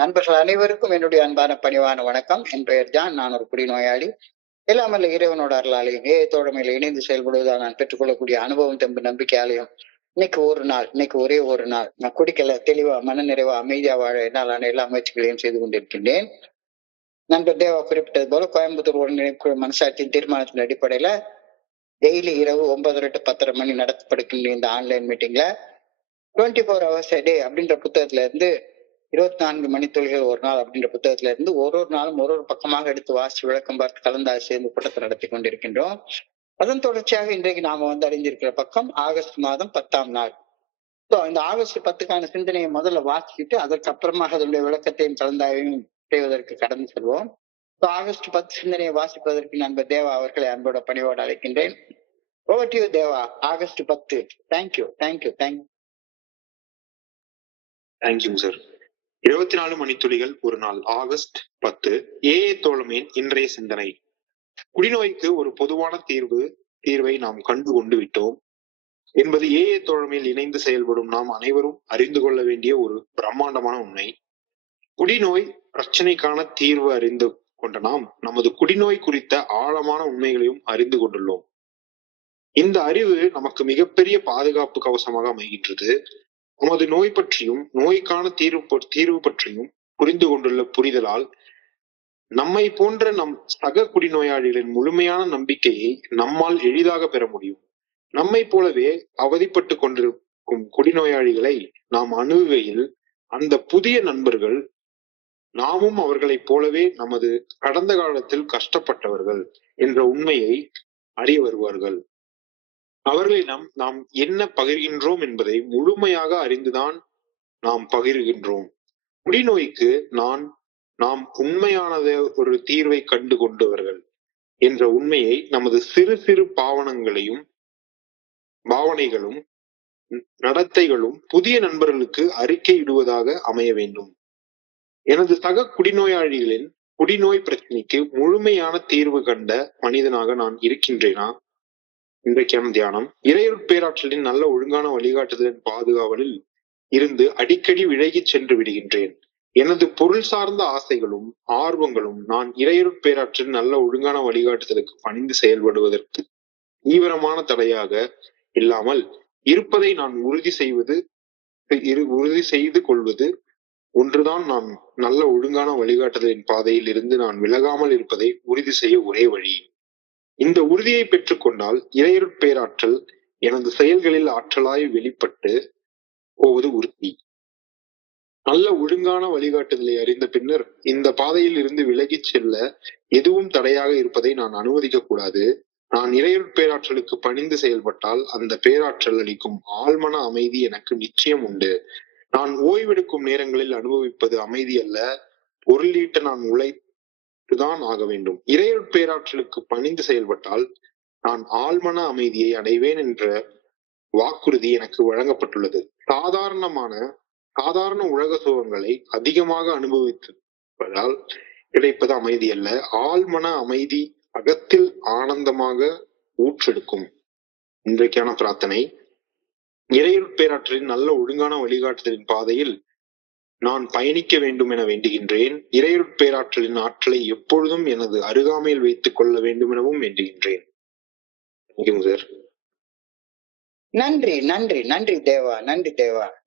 நண்பர்கள் அனைவருக்கும் என்னுடைய அன்பான பணிவான வணக்கம். என் பெயர் ஜான். நான் ஒரு குடிநோயாளி. எல்லாமல்ல இறைவனோட அருளாலையும் தோழமையில இணைந்து செயல்படுவதால் நான் பெற்றுக்கொள்ளக்கூடிய அனுபவம் தெம்பு நம்பிக்கையாலையும் இன்னைக்கு ஒரே ஒரு நாள் நான் குடிக்கல, தெளிவா மன நிறைவா அமைதியா வாழ என்னாலான எல்லா முயற்சிகளையும் செய்து கொண்டிருக்கின்றேன். நண்பர் தேவா குறிப்பிட்டது போல கோயம்புத்தூர் ஒருங்கிணைப்பு மனசாட்சியின் தீர்மானத்தின் அடிப்படையில டெய்லி இரவு 9:30 to 10:30 மணி நடத்தப்படுகின்ற இந்த ஆன்லைன் மீட்டிங்ல 24 hours a day அப்படின்ற புத்தகத்துல இருந்து 24 மணித்துளிகள் ஒரு நாள் அப்படின்ற புத்தகத்துல இருந்து ஒரு நாளும் ஒரு பக்கமாக எடுத்து வாசி விளக்கம் பார்த்து கலந்தாய் சேர்ந்து கூட்டத்தை நடத்தி கொண்டிருக்கின்றோம். அதன் தொடர்ச்சியாக இன்றைக்கு நாம அறிஞ்சிருக்கிற பக்கம் ஆகஸ்ட் மாதம் 10ஆம் நாள். இந்த ஆகஸ்ட் 10க்கான சிந்தனையை முதல்ல வாசிச்சுட்டு அதற்கப்புறமாக அதனுடைய விளக்கத்தையும் கலந்தாயும் செய்வதற்கு கடந்து செல்வோம். ஆகஸ்ட் 10 சிந்தனையை வாசிப்பதற்கு நண்பர் தேவா அவர்களை அன்போட பணிவோடு அழைக்கின்றேன். Over to you Deva. August 10. Thank you. Thank you sir. 24 மணித்துளிகள் ஒரு நாள், ஆகஸ்ட் 10. தோழமையின் இன்றைய சிந்தனை. குடிநோய்க்கு ஒரு பொதுவான தீர்வை நாம் கண்டு கொண்டு விட்டோம் என்பது தோழமையில் இணைந்து செயல்படும் நாம் அனைவரும் அறிந்து கொள்ள வேண்டிய ஒரு பிரம்மாண்டமான உண்மை. குடிநோய் பிரச்சனைக்கான தீர்வு அறிந்து கொண்ட நாம் நமது குடிநோய் குறித்த ஆழமான உண்மைகளையும் அறிந்து கொண்டுள்ளோம். இந்த அறிவு நமக்கு மிகப்பெரிய பாதுகாப்பு கவசமாக அமைகின்றது. நமது நோய் பற்றியும் நோய்க்கான தீர்வு பற்றியும் புரிந்து கொண்டுள்ள புரிதலால் நம்மை போன்ற நம் சக குடிநோயாளிகளின் முழுமையான நம்பிக்கையை நம்மால் எளிதாக பெற முடியும். நம்மை போலவே அவதிப்பட்டு கொண்டிருக்கும் குடிநோயாளிகளை நாம் அணுகுகையில் அந்த புதிய நண்பர்கள் நாமும் அவர்களைப் போலவே நமது கடந்த காலத்தில் கஷ்டப்பட்டவர்கள் என்ற உண்மையை அறிய வருவார்கள். அவர்களிடம் நாம் என்ன பகிர்கின்றோம் என்பதை முழுமையாக அறிந்துதான் நாம் பகிர்கின்றோம். குடிநோய்க்கு நாம் உண்மையானத ஒரு தீர்வை கண்டு கொண்டவர்கள் என்ற உண்மையை நமது சிறு சிறு பாவனைகளும் நடத்தைகளும் புதிய நண்பர்களுக்கு அறிக்கையிடுவதாக அமைய வேண்டும். எனது சக குடிநோயாளிகளின் குடிநோய் பிரச்சனைக்கு முழுமையான தீர்வு கண்ட மனிதனாக நான் இருக்கின்றேனா? இன்றைக்கான தியானம். இறையருட் பேராற்றலின் நல்ல ஒழுங்கான வழிகாட்டுதலின் பாதுகாவலில் இருந்து அடிக்கடி விலகி சென்று விடுகின்றேன். எனது பொருள் சார்ந்த ஆசைகளும் ஆர்வங்களும் நான் இறையருட் பேராற்றலின் நல்ல ஒழுங்கான வழிகாட்டுதலுக்கு பணிந்து செயல்படுவதற்கு தீவிரமான தடையாக இல்லாமல் இருப்பதை நான் உறுதி செய்து கொள்வது ஒன்றுதான். நான் நல்ல ஒழுங்கான வழிகாட்டுதலின் பாதையில் இருந்து நான் விலகாமல் இருப்பதை உறுதி செய்ய ஒரே வழி. இந்த உறுதியை பெற்றுக்கொண்டால் இறையருட் பேராற்றல் எனது செயல்களில் ஆற்றலாய் வெளிப்பட்டு போவது உறுதி. நல்ல ஒழுங்கான வழிகாட்டுதலை அறிந்த பின்னர் இந்த பாதையில் இருந்து விலகிச் செல்ல எதுவும் தடையாக இருப்பதை நான் அனுமதிக்க கூடாது. நான் இறையருட் பேராற்றலுக்கு பணிந்து செயல்பட்டால் அந்த பேராற்றல் அளிக்கும் ஆழ்மன அமைதி எனக்கு நிச்சயம் உண்டு. நான் ஓய்வெடுக்கும் நேரங்களில் அனுபவிப்பது அமைதி அல்ல, பொருளீட்ட நான் உழைத்துதான் ஆக வேண்டும். இறையருட் பேராற்றலுக்கு பணிந்து செயல்பட்டால் நான் ஆழ்மன அமைதியை அடைவேன் என்ற வாக்குறுதி எனக்கு வழங்கப்பட்டுள்ளது. சாதாரண உலக சுகங்களை அதிகமாக அனுபவிப்பதால் கிடைப்பது அமைதி அல்ல, ஆழ்மன அமைதி அகத்தில் ஆனந்தமாக ஊற்றெடுக்கும். இன்றைக்கான பிரார்த்தனை. இறையருட் பேராற்றலின் நல்ல ஒழுங்கான வழிகாட்டுதலின் பாதையில் நான் பயணிக்க வேண்டும் என வேண்டுகின்றேன். இறையருட் பேராற்றலின் ஆற்றலை எப்பொழுதும் எனது அருகாமையில் வைத்துக் கொள்ள வேண்டும் எனவும் வேண்டுகின்றேன். நன்றி தேவா.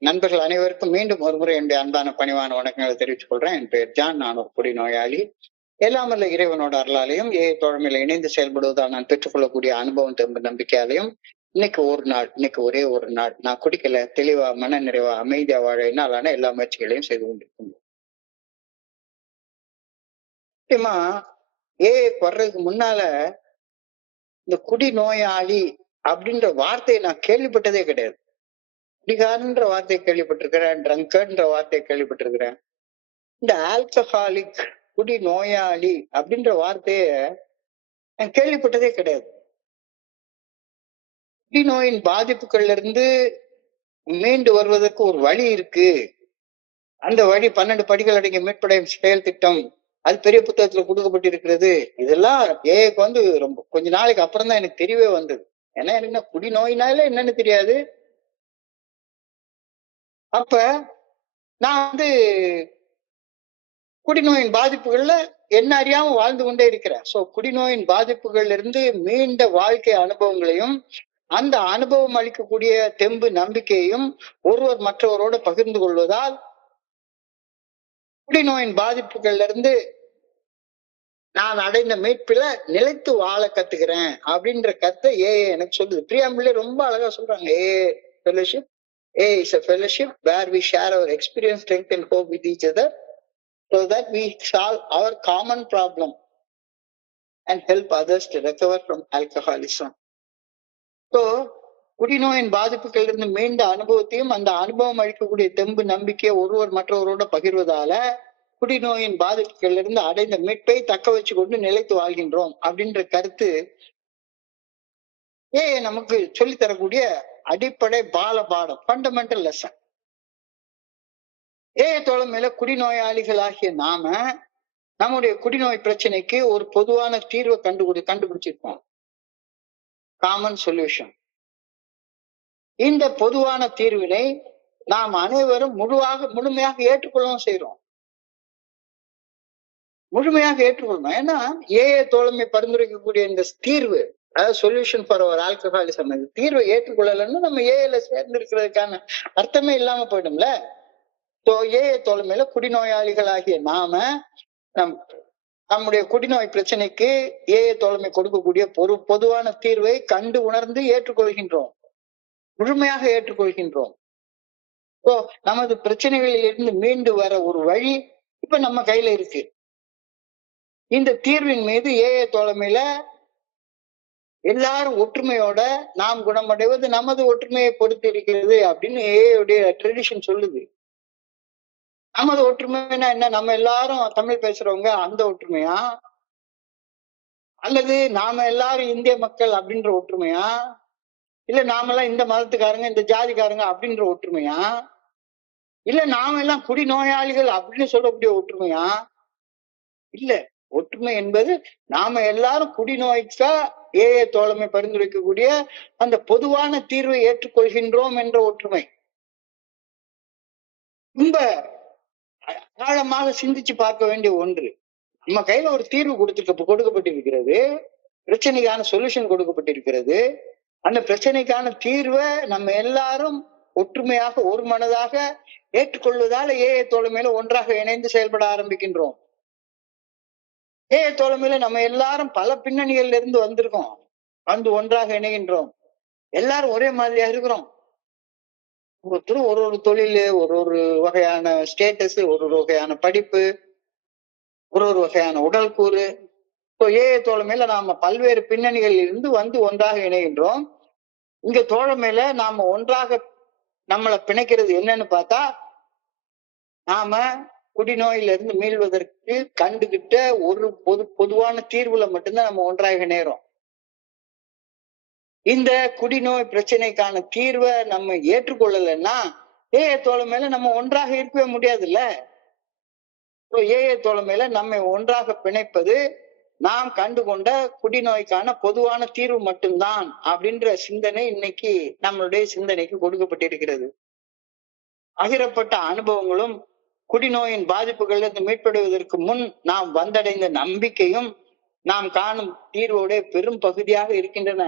நண்பர்கள் அனைவருக்கும் மீண்டும் ஒரு முறை என்னுடைய அன்பான பணிவான வணக்கங்களை தெரிவித்துக் கொள்றேன். என் பெயர் ஜான். நான் ஒரு குடிநோயாளி. எல்லாமல்ல இறைவனோட அருளாலையும் தோழமையில இணைந்து செயல்படுவதால் நான் பெற்றுக்கொள்ளக்கூடிய அனுபவம் தெம்பு நம்பிக்கையாலையும் இன்னைக்கு ஒரே ஒரு நாள் நான் குடிக்கல, தெளிவா மன நிறைவா அமைதியா வாழ என்னாலான எல்லா முயற்சிகளையும் செய்து கொண்டிருக்கின்றோம். முக்கியமா வர்றதுக்கு முன்னால இந்த குடிநோயாளி அப்படின்ற வார்த்தையை நான் கேள்விப்பட்டதே கிடையாது. குடிகாரன்ற வார்த்தையை கேள்விப்பட்டிருக்கிறேன், ட்ரங்கர்ன்ற வார்த்தையை கேள்விப்பட்டிருக்கிறேன். இந்த ஆல்கஹாலிக் குடிநோயாளி அப்படின்ற வார்த்தைய நான் கேள்விப்பட்டதே கிடையாது. குடிநோயின் பாதிப்புகள்ல இருந்து மீண்டு வருவதற்கு ஒரு வழி இருக்கு. அந்த வழி 12 படிகள் அடங்கிய மீட்படையும் செயல் திட்டம், அது பெரிய புத்தகத்துல கொடுக்கப்பட்டிருக்கிறது. இதெல்லாம் ரொம்ப கொஞ்ச நாளைக்கு அப்புறம் தான் எனக்கு தெரியவே வந்தது. ஏன்னா எனக்கு குடிநோயினால என்னன்னு தெரியாது. அப்ப நான் குடிநோயின் பாதிப்புகள்ல என்ன அறியாம வாழ்ந்து கொண்டே இருக்கிறேன். சோ குடிநோயின் பாதிப்புகள்ல இருந்து மீண்ட வாழ்க்கை அனுபவங்களையும் அந்த அனுபவம் அளிக்கக்கூடிய தெம்பு நம்பிக்கையையும் ஒருவர் மற்றவரோடு பகிர்ந்து கொள்வதால் குடிநோயின் பாதிப்புகள்ல இருந்து நான் அடைந்த மீட்பில நிலைத்து வாழ கத்துக்கிறேன் அப்படின்ற கருத்தை எனக்கு சொல்லுது. பிரியாம்பிள்ளை ரொம்ப அழகா சொல்றாங்க. Fellowship is a fellowship where we share our experience, strength and hope with each other so that we solve our common problem and help others to recover from alcoholism. So குடிநோயின் பாதிப்புகள் இருந்து மீண்ட அனுபவத்தையும் அந்த அனுபவம் அளிக்கக்கூடிய தெம்பு நம்பிக்கையை ஒருவர் மற்றவரோட பகிர்வதால குடிநோயின் பாதிப்புகள் இருந்து அடைந்த மீட்பை தக்க வச்சு கொண்டு நிலைத்து வாழ்கின்றோம் அப்படின்ற கருத்து நமக்கு சொல்லி தரக்கூடிய அடிப்படை பாடம், ஃபண்டமெண்டல் லெசன். தோழமையில குடிநோயாளிகளாகிய நாம நம்முடைய குடிநோய் பிரச்சனைக்கு ஒரு பொதுவான தீர்வை கண்டுபிடிச்சிருக்கோம். Common solution. இந்த பொதுவான தீர்வினை நாம் அனைவரும் முழுமையாக ஏற்றுக்கொள்ளவும் செய்யறோம். முழுமையாக ஏற்றுக்கொள்ளணும். ஏன்னா தோழமை பரிந்துரைக்கக்கூடிய இந்த தீர்வு, அதாவது சொல்யூஷன் ஃபார் அவர் ஆல்கஹாலிசம், தீர்வை ஏற்றுக்கொள்ளலன்னு நம்ம ஏல சேர்ந்து இருக்கிறதுக்கான அர்த்தமே இல்லாம போயிடும்ல. தோழமையில குடிநோயாளிகளாகிய நாம நம்முடைய குடிநோய் பிரச்சனைக்கு தோழமை கொடுக்கக்கூடிய பொதுவான தீர்வை கண்டு உணர்ந்து ஏற்றுக்கொள்கின்றோம், முழுமையாக ஏற்றுக்கொள்கின்றோம். நமது பிரச்சனைகளில் இருந்து மீண்டு வர ஒரு வழி இப்ப நம்ம கையில இருக்கு. இந்த தீர்வின் மீது தோழமையில எல்லாரும் ஒற்றுமையோட நாம் குணமடைவது நமது ஒற்றுமையை பொறுத்து இருக்கிறது அப்படின்னு ட்ரெடிஷன் சொல்லுது. நமது ஒற்றுமைன்னா என்ன? நம்ம எல்லாரும் தமிழ் பேசுறவங்க அந்த ஒற்றுமையா, அல்லது நாம எல்லாரும் இந்திய மக்கள் அப்படின்ற ஒற்றுமையா, இல்ல நாமெல்லாம் இந்த மதத்துக்காரங்க இந்த ஜாதிக்காரங்க அப்படின்ற ஒற்றுமையா, இல்ல நாம எல்லாம் குடிநோயாளிகள் அப்படின்னு சொல்லக்கூடிய ஒற்றுமையா? இல்ல, ஒற்றுமை என்பது நாம எல்லாரும் குடிநோய்க்கா தோழமை பரிந்துரைக்கக்கூடிய அந்த பொதுவான தீர்வை ஏற்றுக்கொள்கின்றோம் என்ற ஒற்றுமை. ரொம்ப ஆழமாக சிந்திச்சு பார்க்க வேண்டிய ஒன்று. நம்ம கையில ஒரு தீர்வு கொடுக்கப்பட்டிருக்கிறது, பிரச்சனைக்கான சொல்யூஷன் கொடுக்கப்பட்டிருக்கிறது. அந்த பிரச்சனைக்கான தீர்வை நம்ம எல்லாரும் ஒற்றுமையாக ஒரு மனதாக ஏற்றுக்கொள்வதால தோழமையில ஒன்றாக இணைந்து செயல்பட ஆரம்பிக்கின்றோம். தோழமையில நம்ம எல்லாரும் பல பின்னணிகள்ல இருந்து வந்திருக்கோம், வந்து ஒன்றாக இணைகின்றோம். எல்லாரும் ஒரே மாதிரியா இருக்கிறோம். ஒருத்தரும் ஒரு தொழில், ஒரு வகையான ஸ்டேட்டஸ், ஒரு வகையான படிப்பு, ஒரு வகையான உடல் கூறு. தோழமையில நாம பல்வேறு பின்னணிகளில் இருந்து வந்து ஒன்றாக இணைகின்றோம். இங்க தோழமையில நாம ஒன்றாக நம்மளை பிணைக்கிறது என்னன்னு பார்த்தா, நாம குடிநோயில இருந்து மீள்வதற்கு கண்டுகிட்ட ஒரு பொதுவான தீர்வுல மட்டும்தான் நம்ம ஒன்றாக இணைகிறோம். இந்த குடிநோய் பிரச்சனைக்கான தீர்வை நம்ம ஏற்றுக்கொள்ளலைன்னா தோழமையில நம்ம ஒன்றாக இருக்கவே முடியாதுல்ல. தோழமையில நம்மை ஒன்றாக பிணைப்பது நாம் கண்டுகொண்ட குடிநோய்க்கான பொதுவான தீர்வு மட்டும்தான் அப்படின்ற சிந்தனை இன்னைக்கு நம்மளுடைய சிந்தனைக்கு கொடுக்கப்பட்டிருக்கிறது. பகிரப்பட்ட அனுபவங்களும் குடிநோயின் பாதிப்புகள் இருந்து மீட்படுவதற்கு முன் நாம் வந்தடைந்த நம்பிக்கையும் நாம் காணும் தீர்வோட பெரும் பகுதியாக இருக்கின்றன.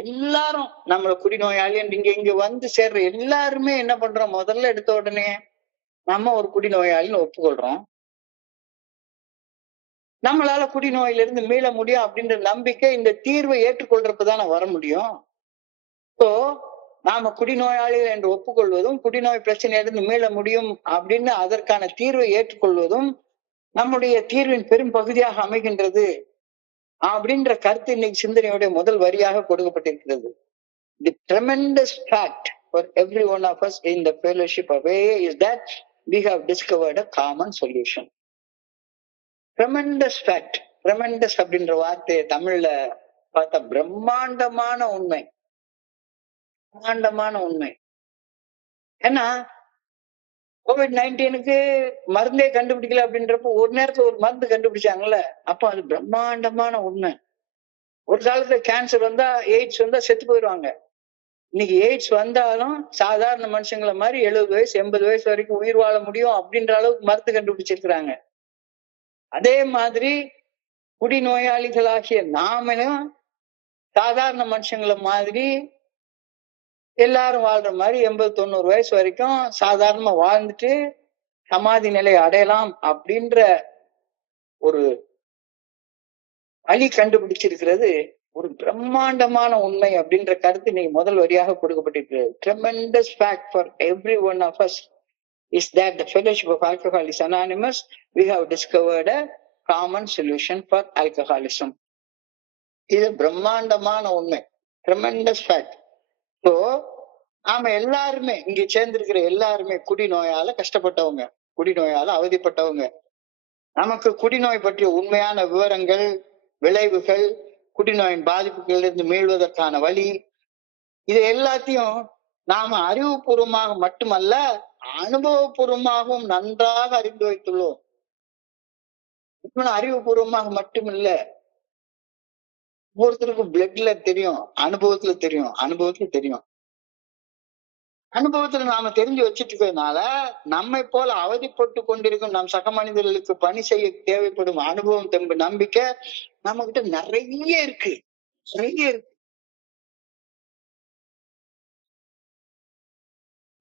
எல்லாரும் நம்மள குடிநோயாளி இங்க வந்து சேர்ற எல்லாருமே என்ன பண்றோம்? முதல்ல எடுத்த உடனே நம்ம ஒரு குடிநோயாளின்னு ஒப்புக்கொள்றோம். நம்மளால குடிநோயில இருந்து மீள முடியும் அப்படின்ற நம்பிக்கை இந்த தீர்வை ஏற்றுக்கொள்றப்பதானே வர முடியும். நாம குடிநோயாளிகள் என்று ஒப்புக்கொள்வதும் குடிநோய் பிரச்சனையிலிருந்து மீள முடியும் அப்படின்னு அதற்கான தீர்வை ஏற்றுக்கொள்வதும் நம்முடைய தீர்வின் பெரும் பகுதியாக அமைகின்றது அப்படின்ற கருத்து இன்னைக்கு சிந்தனையுடைய முதல் வரியாக கொடுக்கப்பட்டிருக்கிறது. The tremendous fact for every one of us in the fellowship of AA is that we have discovered a common solution. Tremendous fact. Tremendous அப்படின்ற வார்த்தையை தமிழ்ல பார்த்தா பிரம்மாண்டமான உண்மை, பிரம்மாண்டமான உண்மை. ஏன்னா COVID-19க்கு மருந்தே கண்டுபிடிக்கல அப்படின்றப்ப ஒரு நேரத்துல ஒரு மருந்து கண்டுபிடிச்சாங்கல்ல, அப்ப அது பிரம்மாண்டமான உண்மை. ஒரு காலத்துல கேன்சர் வந்தா, எய்ட்ஸ் வந்தா செத்து போயிடுவாங்க. இன்னைக்கு எய்ட்ஸ் வந்தாலும் சாதாரண மனுஷங்களை மாதிரி 70 வயசு 80 வயசு வரைக்கும் உயிர் வாழ முடியும் அப்படின்ற அளவுக்கு மருந்து கண்டுபிடிச்சிருக்கிறாங்க. அதே மாதிரி குடிநோயாளிகளாகிய நாமளும் சாதாரண மனுஷங்கள மாதிரி எல்லாரும் வாழ்ற மாதிரி 80-90 வயசு வரைக்கும் சாதாரணமா வாழ்ந்துட்டு சமாதி நிலை அடையலாம் அப்படின்ற ஒரு வழி கண்டுபிடிச்சிருக்கிறது ஒரு பிரம்மாண்டமான உண்மை அப்படின்ற கருத்து நீ முதல் வரியாக கொடுக்கப்பட்டிருக்கிறது. Tremendous fact for every one of us is that the Fellowship of Alcoholics Anonymous, we have discovered a common solution for alcoholism. இது பிரம்மாண்டமான உண்மை. Tremendous fact. So நாம எல்லாருமே இங்க சேர்ந்திருக்கிற எல்லாருமே குடிநோயால கஷ்டப்பட்டவங்க, குடிநோயால அவதிப்பட்டவங்க. நமக்கு குடிநோய் பற்றிய உண்மையான விவரங்கள், விளைவுகள், குடிநோயின் பாதிப்புகளிலிருந்து மீள்வதற்கான வழி, இது எல்லாத்தையும் நாம அறிவுபூர்வமாக மட்டுமல்ல அனுபவபூர்வமாகவும் நன்றாக அறிந்து வைத்துள்ளோம். அறிவுபூர்வமாக மட்டுமில்ல, ஒவ்வொருத்தருக்கும் பிளட்ல தெரியும், அனுபவத்துல தெரியும். அனுபவத்துல நாம தெரிஞ்சு வச்சுட்டு இருக்கிறதுனால நம்மை போல அவதிப்பட்டு கொண்டிருக்கும் நம் சக மனிதர்களுக்கு பணி செய்ய தேவைப்படும் அனுபவம், தெம்பு, நம்பிக்கை நம்ம கிட்ட நிறைய இருக்கு.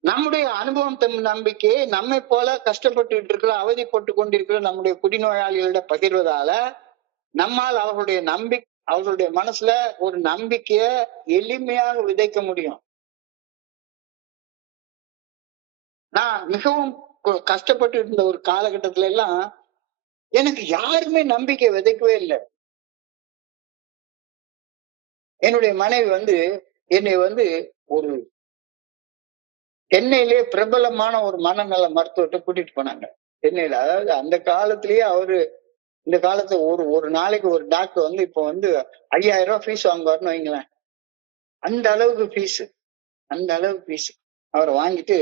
நம்முடைய அனுபவம், தெம்பு, நம்பிக்கையை நம்மை போல கஷ்டப்பட்டு இருக்கிற, அவதிப்பட்டு கொண்டிருக்கிற நம்முடைய குடிநோயாளிகளிடம் பகிர்வதால நம்மால் அவர்களுடைய மனசுல ஒரு நம்பிக்கைய எளிமையாக விதைக்க முடியும். நான் மிகவும் கஷ்டப்பட்டு இருந்த ஒரு காலகட்டத்துல எல்லாம் எனக்கு யாருமே நம்பிக்கை விதைக்கவே இல்லை. என்னுடைய மனைவி என்னை ஒரு சென்னையிலேயே பிரபலமான ஒரு மனநல மருத்துவத்தை கூட்டிட்டு போனாங்க. சென்னையில, அதாவது அந்த காலத்திலேயே இந்த காலத்துல ஒரு நாளைக்கு ஒரு டாக்டர் இப்போ 5000 ரூபாய் ஃபீஸ் வாங்குவாருன்னு வைங்களேன். அந்த அளவுக்கு ஃபீஸ் அவரை வாங்கிட்டு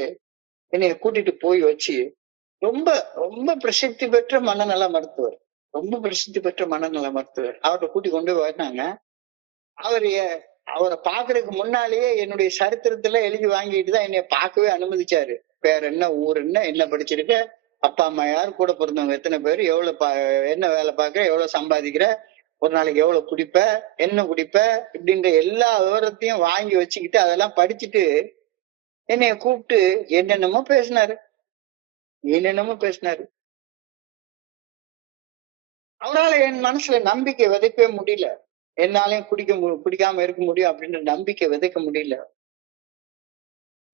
என்னைய கூட்டிட்டு போய் வச்சு ரொம்ப ரொம்ப பிரசித்தி பெற்ற மனநல மருத்துவர், அவர்கிட்ட கூட்டி கொண்டு வந்தாங்க. அவரை பாக்குறதுக்கு முன்னாலேயே என்னுடைய சரித்திரத்துல எழுதி வாங்கிட்டு தான் என்னைய பார்க்கவே அனுமதிச்சாரு. பேர் என்ன, ஊர் என்ன படிச்சிருக்க, அப்பா அம்மா யார், கூட பிறந்தவங்க எத்தனை பேர், என்ன வேலை பார்க்கற, எவ்வளவு சம்பாதிக்கிற, ஒரு நாளைக்கு எவ்வளவு குடிப்ப, என்ன குடிப்ப, இப்படின்ற எல்லா விவரத்தையும் வாங்கி வச்சுக்கிட்டு அதெல்லாம் படிச்சுட்டு என்னைய கூப்பிட்டு என்னென்னமோ பேசினாரு. அவரால் என் மனசுல நம்பிக்கை விதைக்கவே முடியல. என்னாலையும் குடிக்காம இருக்க முடியும் அப்படின்ற நம்பிக்கை விதைக்க முடியல.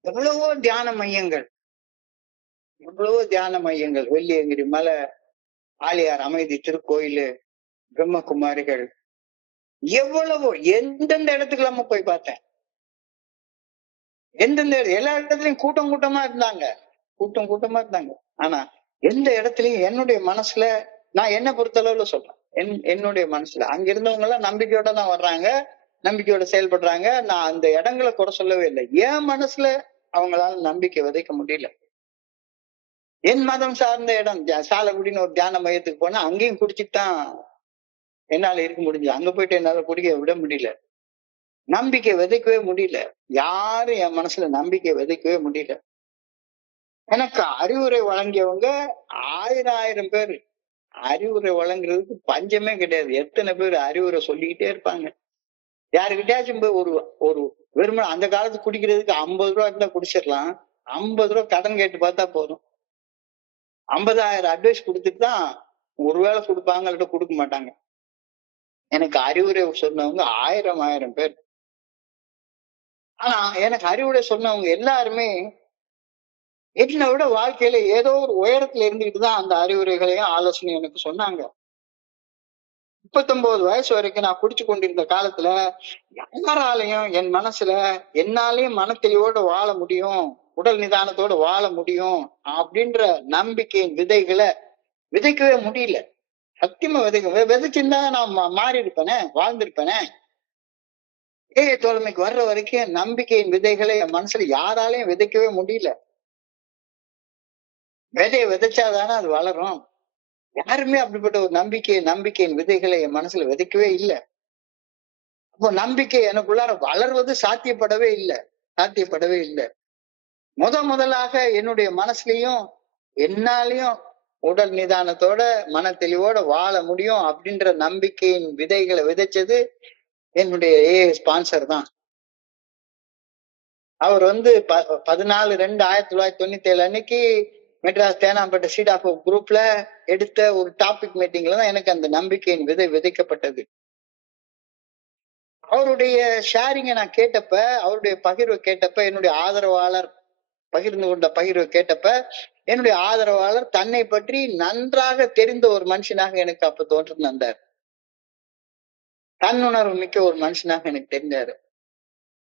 எவ்வளவோ தியான மையங்கள், வெள்ளியங்கிரி மலை, ஆலியார் அமைதி திருக்கோயிலு, பிரம்மகுமாரிகள், எவ்வளவோ எந்தெந்த இடத்துக்கு நம்ம போய் பார்த்தேன். எல்லா இடத்துலயும் கூட்டமா இருந்தாங்க. ஆனா எந்த இடத்துலயும் என்னுடைய மனசுல, நான் என்ன பொறுத்தளவுல சொல்றேன், என்னுடைய மனசுல அங்க இருந்தவங்க எல்லாம் நம்பிக்கையோட தான் வர்றாங்க, நம்பிக்கையோட செயல்படுறாங்க. நான் அந்த இடங்களை குறை சொல்லவே இல்லை. என் மனசுல அவங்களால நம்பிக்கை விதைக்க முடியல. என் மதம் சார்ந்த இடம் சாலக்குடின்னு ஒரு தியான மையத்துக்கு போனா அங்கேயும் குடிச்சிட்டு தான் என்னால இருக்க முடிஞ்சது. அங்க போயிட்டு என்னால குடிக்க விட முடியல. நம்பிக்கை விதைக்கவே முடியல. யாரும் என் மனசுல நம்பிக்கை விதைக்கவே முடியல. எனக்கு அறிவுரை வழங்கியவங்க 1000 பேர். அறிவுரை வழங்குறதுக்கு பஞ்சமே கிடையாது. எத்தனை பேர் அறிவுரை சொல்லிக்கிட்டே இருப்பாங்க. யாருக்கிட்டயாச்சும் போய் ஒரு வெறுமனை அந்த காலத்து குடிக்கிறதுக்கு 50 ரூபா இருந்தா குடிச்சிடலாம். 50 ரூபா கடன் கேட்டு பார்த்தா போதும். 50,000 அட்வைஸ் கொடுத்துட்டு தான் ஒருவேளை கொடுப்பாங்க, அல்லது கொடுக்க மாட்டாங்க. எனக்கு அறிவுரை சொன்னவங்க 1000 பேர். ஆனா எனக்கு அறிவுரை சொன்னவங்க எல்லாருமே என்னை விட வாழ்க்கையில ஏதோ ஒரு உயரத்துல இருந்துகிட்டு தான் அந்த அறிவுரைகளையும் ஆலோசனையும் எனக்கு சொன்னாங்க. 39 வயசு வரைக்கும் நான் குடிச்சு கொண்டிருந்த காலத்துல யாராலையும் என் மனசுல என்னாலையும் மனத்தெளிவோட வாழ முடியும், உடல் நிதானத்தோட வாழ முடியும் அப்படின்ற நம்பிக்கையின் விதைகளை விதைக்கவே முடியல. சத்தியமா விதைச்சிருந்தா நான் மாறி இருப்பேனே, வாழ்ந்திருப்பேனே. தோழமைக்கு வர்ற வரைக்கும் நம்பிக்கையின் விதைகளை என் மனசுல யாராலையும் விதைக்கவே முடியல. விதையை விதைச்சாதானே அது வளரும். யாருமே அப்படிப்பட்ட ஒரு நம்பிக்கையின் விதைகளை என் மனசுல விதைக்கவே இல்லை. அப்போ நம்பிக்கை எனக்குள்ளார வளர்வது சாத்தியப்படவே இல்லை. முதலாக என்னுடைய மனசுலயும் என்னாலையும் உடல் நிதானத்தோட மன தெளிவோட வாழ முடியும் அப்படின்ற நம்பிக்கையின் விதைகளை விதைச்சது என்னுடைய ஸ்பான்சர் தான். அவர் 14/2/1997 அன்னைக்கு மெட்ராஸ் தேனாம்பேட்டை சீட் ஆஃப் குரூப்ல எடுத்த ஒரு டாபிக் மீட்டிங்ல தான் எனக்கு அந்த நம்பிக்கையின் விதை விதைக்கப்பட்டது. அவருடைய ஷேரிங்கை நான் கேட்டப்ப, அவருடைய பகிர்வை கேட்டப்ப, என்னுடைய ஆதரவாளர் பகிர்ந்து கொண்ட பகிர்வை கேட்டப்ப, என்னுடைய ஆதரவாளர் தன்னை பற்றி நன்றாக தெரிந்த ஒரு மனுஷனாக எனக்கு அப்ப தோற்றம் தந்தார். தன்னுணர்வு மிக்க ஒரு மனுஷனாக எனக்கு தெரிஞ்சாரு.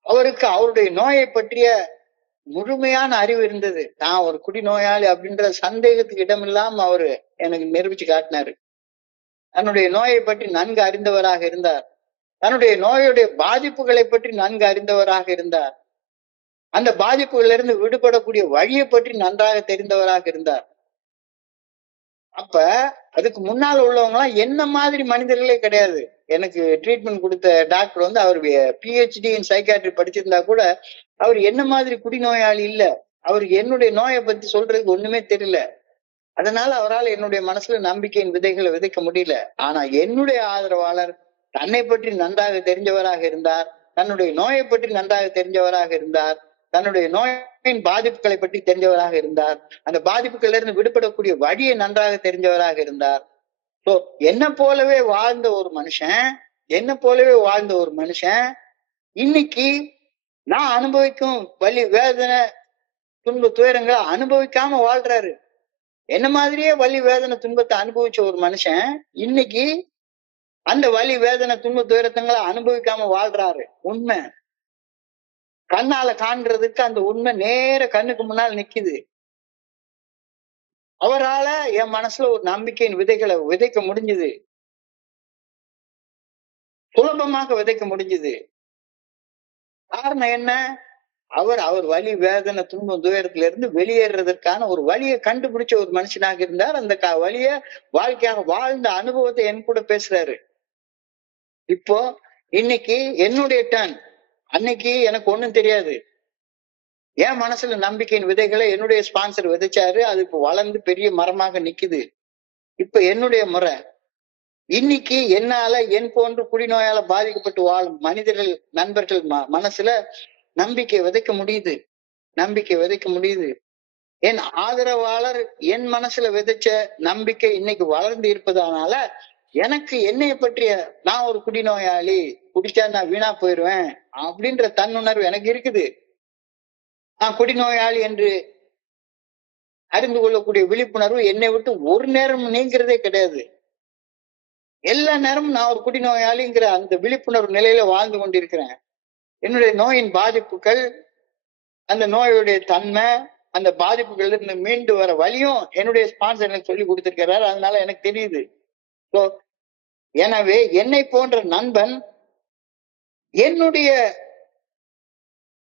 அவருக்கு அவருடைய நோயை பற்றிய முழுமையான அறிவு இருந்தது. நான் ஒரு குடிநோயாளி அப்படின்ற சந்தேகத்துக்கு இடமில்லாம அவரு எனக்கு நிரூபிச்சு காட்டினாரு. தன்னுடைய நோயை பற்றி நன்கு அறிந்தவராக இருந்தார். தன்னுடைய நோயுடைய பாதிப்புகளை பற்றி நன்கு அறிந்தவராக இருந்தார். அந்த பாதிப்புகளிலிருந்து விடுபடக்கூடிய வழியை பற்றி நன்றாக தெரிந்தவராக இருந்தார். அப்ப அதுக்கு முன்னால உள்ளவங்க எல்லாம் என்ன மாதிரி மனிதர்களே கிடையாது. எனக்கு ட்ரீட்மெண்ட் கொடுத்த டாக்டர் அவர் PhD இன் சைக்காட்ரி படிச்சிருந்தா கூட அவர் என்ன மாதிரி குடிநோயாளி இல்ல. அவருக்கு என்னுடைய நோயை பத்தி சொல்றதுக்கு ஒண்ணுமே தெரியல. அதனால அவரால் என்னுடைய மனசுல நம்பிக்கையின் விதைகளை விதைக்க முடியல. ஆனா என்னுடைய ஆதரவாளர் தன்னை பற்றி நன்றாக தெரிஞ்சவராக இருந்தார். தன்னுடைய நோயை பற்றி நன்றாக தெரிஞ்சவராக இருந்தார். தன்னுடைய நோயின் பாதிப்புகளை பற்றி தெரிஞ்சவராக இருந்தார். அந்த பாதிப்புகளில் இருந்து விடுபடக்கூடிய வழியை நன்றாக தெரிஞ்சவராக இருந்தார். சோ என்ன போலவே வாழ்ந்த ஒரு மனுஷன் இன்னைக்கு நான் அனுபவிக்கும் வலி வேதனை துன்ப துயரங்களை அனுபவிக்காம வாழ்றாரு. என்ன மாதிரியே வலி வேதனை துன்பத்தை அனுபவிச்ச ஒரு மனுஷன் இன்னைக்கு அந்த வலி வேதனை துன்ப துயரத்தங்களை அனுபவிக்காம வாழ்றாரு. உண்மை கண்ணால காண்றதுக்கு அந்த உண்மை நேர கண்ணுக்கு முன்னால் நிக்குது. அவரால என் மனசுல ஒரு நம்பிக்கையின் விதைகளை விதைக்க முடிஞ்சுது. சுலபமாக விதைக்க முடிஞ்சுது. காரணம் என்ன? அவர் வலி வேதனை துன்பம் துயரத்துல இருந்து வெளியேறதற்கான ஒரு வழியை கண்டுபிடிச்ச ஒரு மனுஷனாக இருந்தார். அந்த வழிய வாழ்க்கையாக வாழ்ந்த அனுபவத்தை என் கூட பேசுறாரு. இப்போ இன்னைக்கு என்னுடைய டர்ன். அன்னைக்கு எனக்கு ஒண்ணும் தெரியாது. என் மனசுல நம்பிக்கையின் விதைகளை என்னுடைய ஸ்பான்சர் விதைச்சாரு. அது இப்ப வளர்ந்து பெரிய மரமாக நிக்குது. இப்ப என்னுடைய முறை. இன்னைக்கு என்னால என் போன்று குடிநோயால பாதிக்கப்பட்டு வாழும் மனிதர்கள் நண்பர்கள் மனசுல நம்பிக்கை விதைக்க முடியுது. என் ஆதரவாளர் என் மனசுல விதைச்ச நம்பிக்கை இன்னைக்கு வளர்ந்து இருப்பதனால எனக்கு என்னைய பற்றிய நான் ஒரு குடிநோயாளி, குடிச்சா நான் வீணா போயிருவேன் அப்படின்ற தன்னுணர்வு எனக்கு இருக்குது. நான் குடிநோயாளி என்று அறிந்து கொள்ளக்கூடிய விழிப்புணர்வு என்னை விட்டு ஒரு நேரம் நீங்கிறதே கிடையாது. எல்லா நேரமும் நான் ஒரு குடிநோயாளிங்கிற அந்த விழிப்புணர்வு நிலையில வாழ்ந்து கொண்டிருக்கிறேன். என்னுடைய நோயின் பாதிப்புகள், அந்த நோயுடைய தன்மை, அந்த பாதிப்புகள் இருந்து மீண்டு வர வழியும் என்னுடைய ஸ்பான்சர் எனக்கு சொல்லி கொடுத்திருக்கிறார். அதனால எனக்கு தெரியுது. எனவே என்னை போன்ற நண்பன் என்னுடைய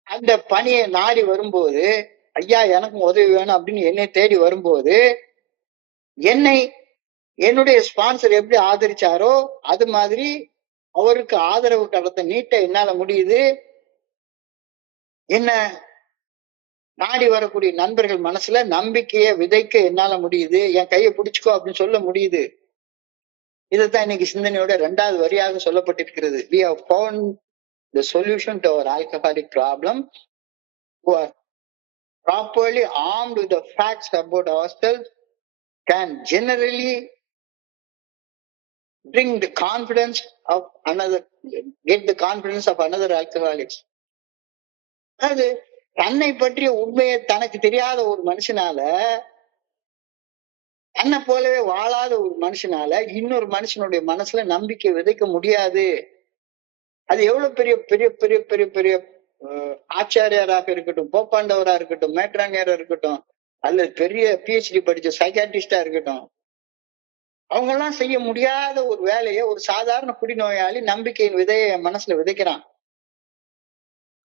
அந்த பணியை நாடி வரும்போது, ஐயா எனக்கும் உதவி வேணும் அப்படின்னு என்னை தேடி வரும்போது, என்னுடைய ஸ்பான்சர் எப்படி ஆதரிச்சாரோ அது மாதிரி அவருக்கு ஆதரவு கரத்தை நீட்ட என்னால முடியுது. என்ன நாடி வரக்கூடிய நண்பர்கள் மனசுல நம்பிக்கையை விதைக்க என்னால முடியுது. என் கையை பிடிச்சுக்கோ அப்படின்னு சொல்ல முடியுது. இதுதான் இன்னைக்கு சிந்தனையோட 2வது வரியாக சொல்லப்பட்டிருக்கிறது. We have found the solution to our alcoholic problem, who are properly armed with the facts about ourselves, can generally bring the confidence of another, get the confidence of another alcoholics. அது தன்னை பற்றிய உண்மையை தனக்கு தெரியாத ஒரு மனுஷனால, தன்னை போலவே வாழாத ஒரு மனுஷனால இன்னொரு மனுஷனுடைய மனசுல நம்பிக்கை விதைக்க முடியாது. அது எவ்வளவு பெரிய பெரிய பெரிய பெரிய பெரிய ஆச்சாரியாராக இருக்கட்டும், போப்பாண்டவரா இருக்கட்டும், மேட்ரானியரா இருக்கட்டும், அல்லது பெரிய PhD படிச்ச சைக்காட்ரிஸ்டா இருக்கட்டும், அவங்க எல்லாம் செய்ய முடியாத ஒரு வேலையை ஒரு சாதாரண குடிநோயாளி நம்பிக்கையின் விதையை என் மனசுல விதைக்கிறான்.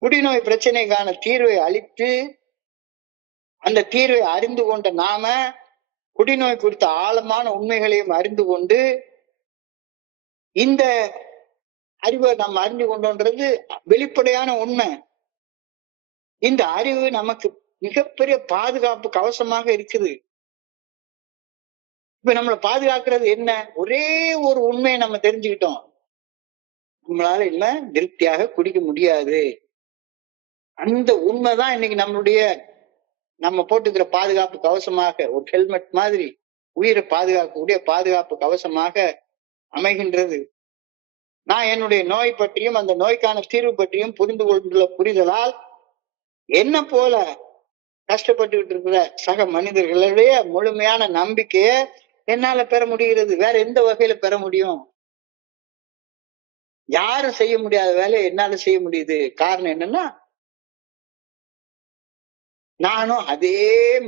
குடிநோய் பிரச்சனைக்கான தீர்வை அளித்து அந்த தீர்வை அறிந்து கொண்ட நாம குடிநோய் குறித்த ஆழமான உண்மைகளையும் அறிந்து கொண்டு இந்த அறிவை நம்ம அறிந்து கொண்டோன்றது வெளிப்படையான உண்மை. இந்த அறிவு நமக்கு மிகப்பெரிய பாதுகாப்பு கவசமாக இருக்குது. இப்ப நம்மளை பாதுகாக்கிறது என்ன? ஒரே ஒரு உண்மையை நம்ம தெரிஞ்சுக்கிட்டோம். நம்மளால இனிமே திருப்தியாக குடிக்க முடியாது. அந்த உண்மைதான் இன்னைக்கு நம்ம போட்டுக்கிற பாதுகாப்பு கவசமாக, ஒரு ஹெல்மெட் மாதிரி உயிரை பாதுகாக்கக்கூடிய பாதுகாப்பு கவசமாக அமைகின்றது. நான் என்னுடைய நோய் பற்றியும் அந்த நோய்க்கான தீர்வு பற்றியும் புரிந்து கொண்டுள்ள புரிதலால் என்ன போல கஷ்டப்பட்டுக்கிட்டு இருக்கிற சக மனிதர்களுடைய முழுமையான நம்பிக்கையை என்னால பெற முடிகிறது. வேற எந்த வகையில பெற முடியும்? யாரும் செய்ய முடியாத வேலையை என்னால செய்ய முடியுது. காரணம் என்னன்னா, நானும் அதே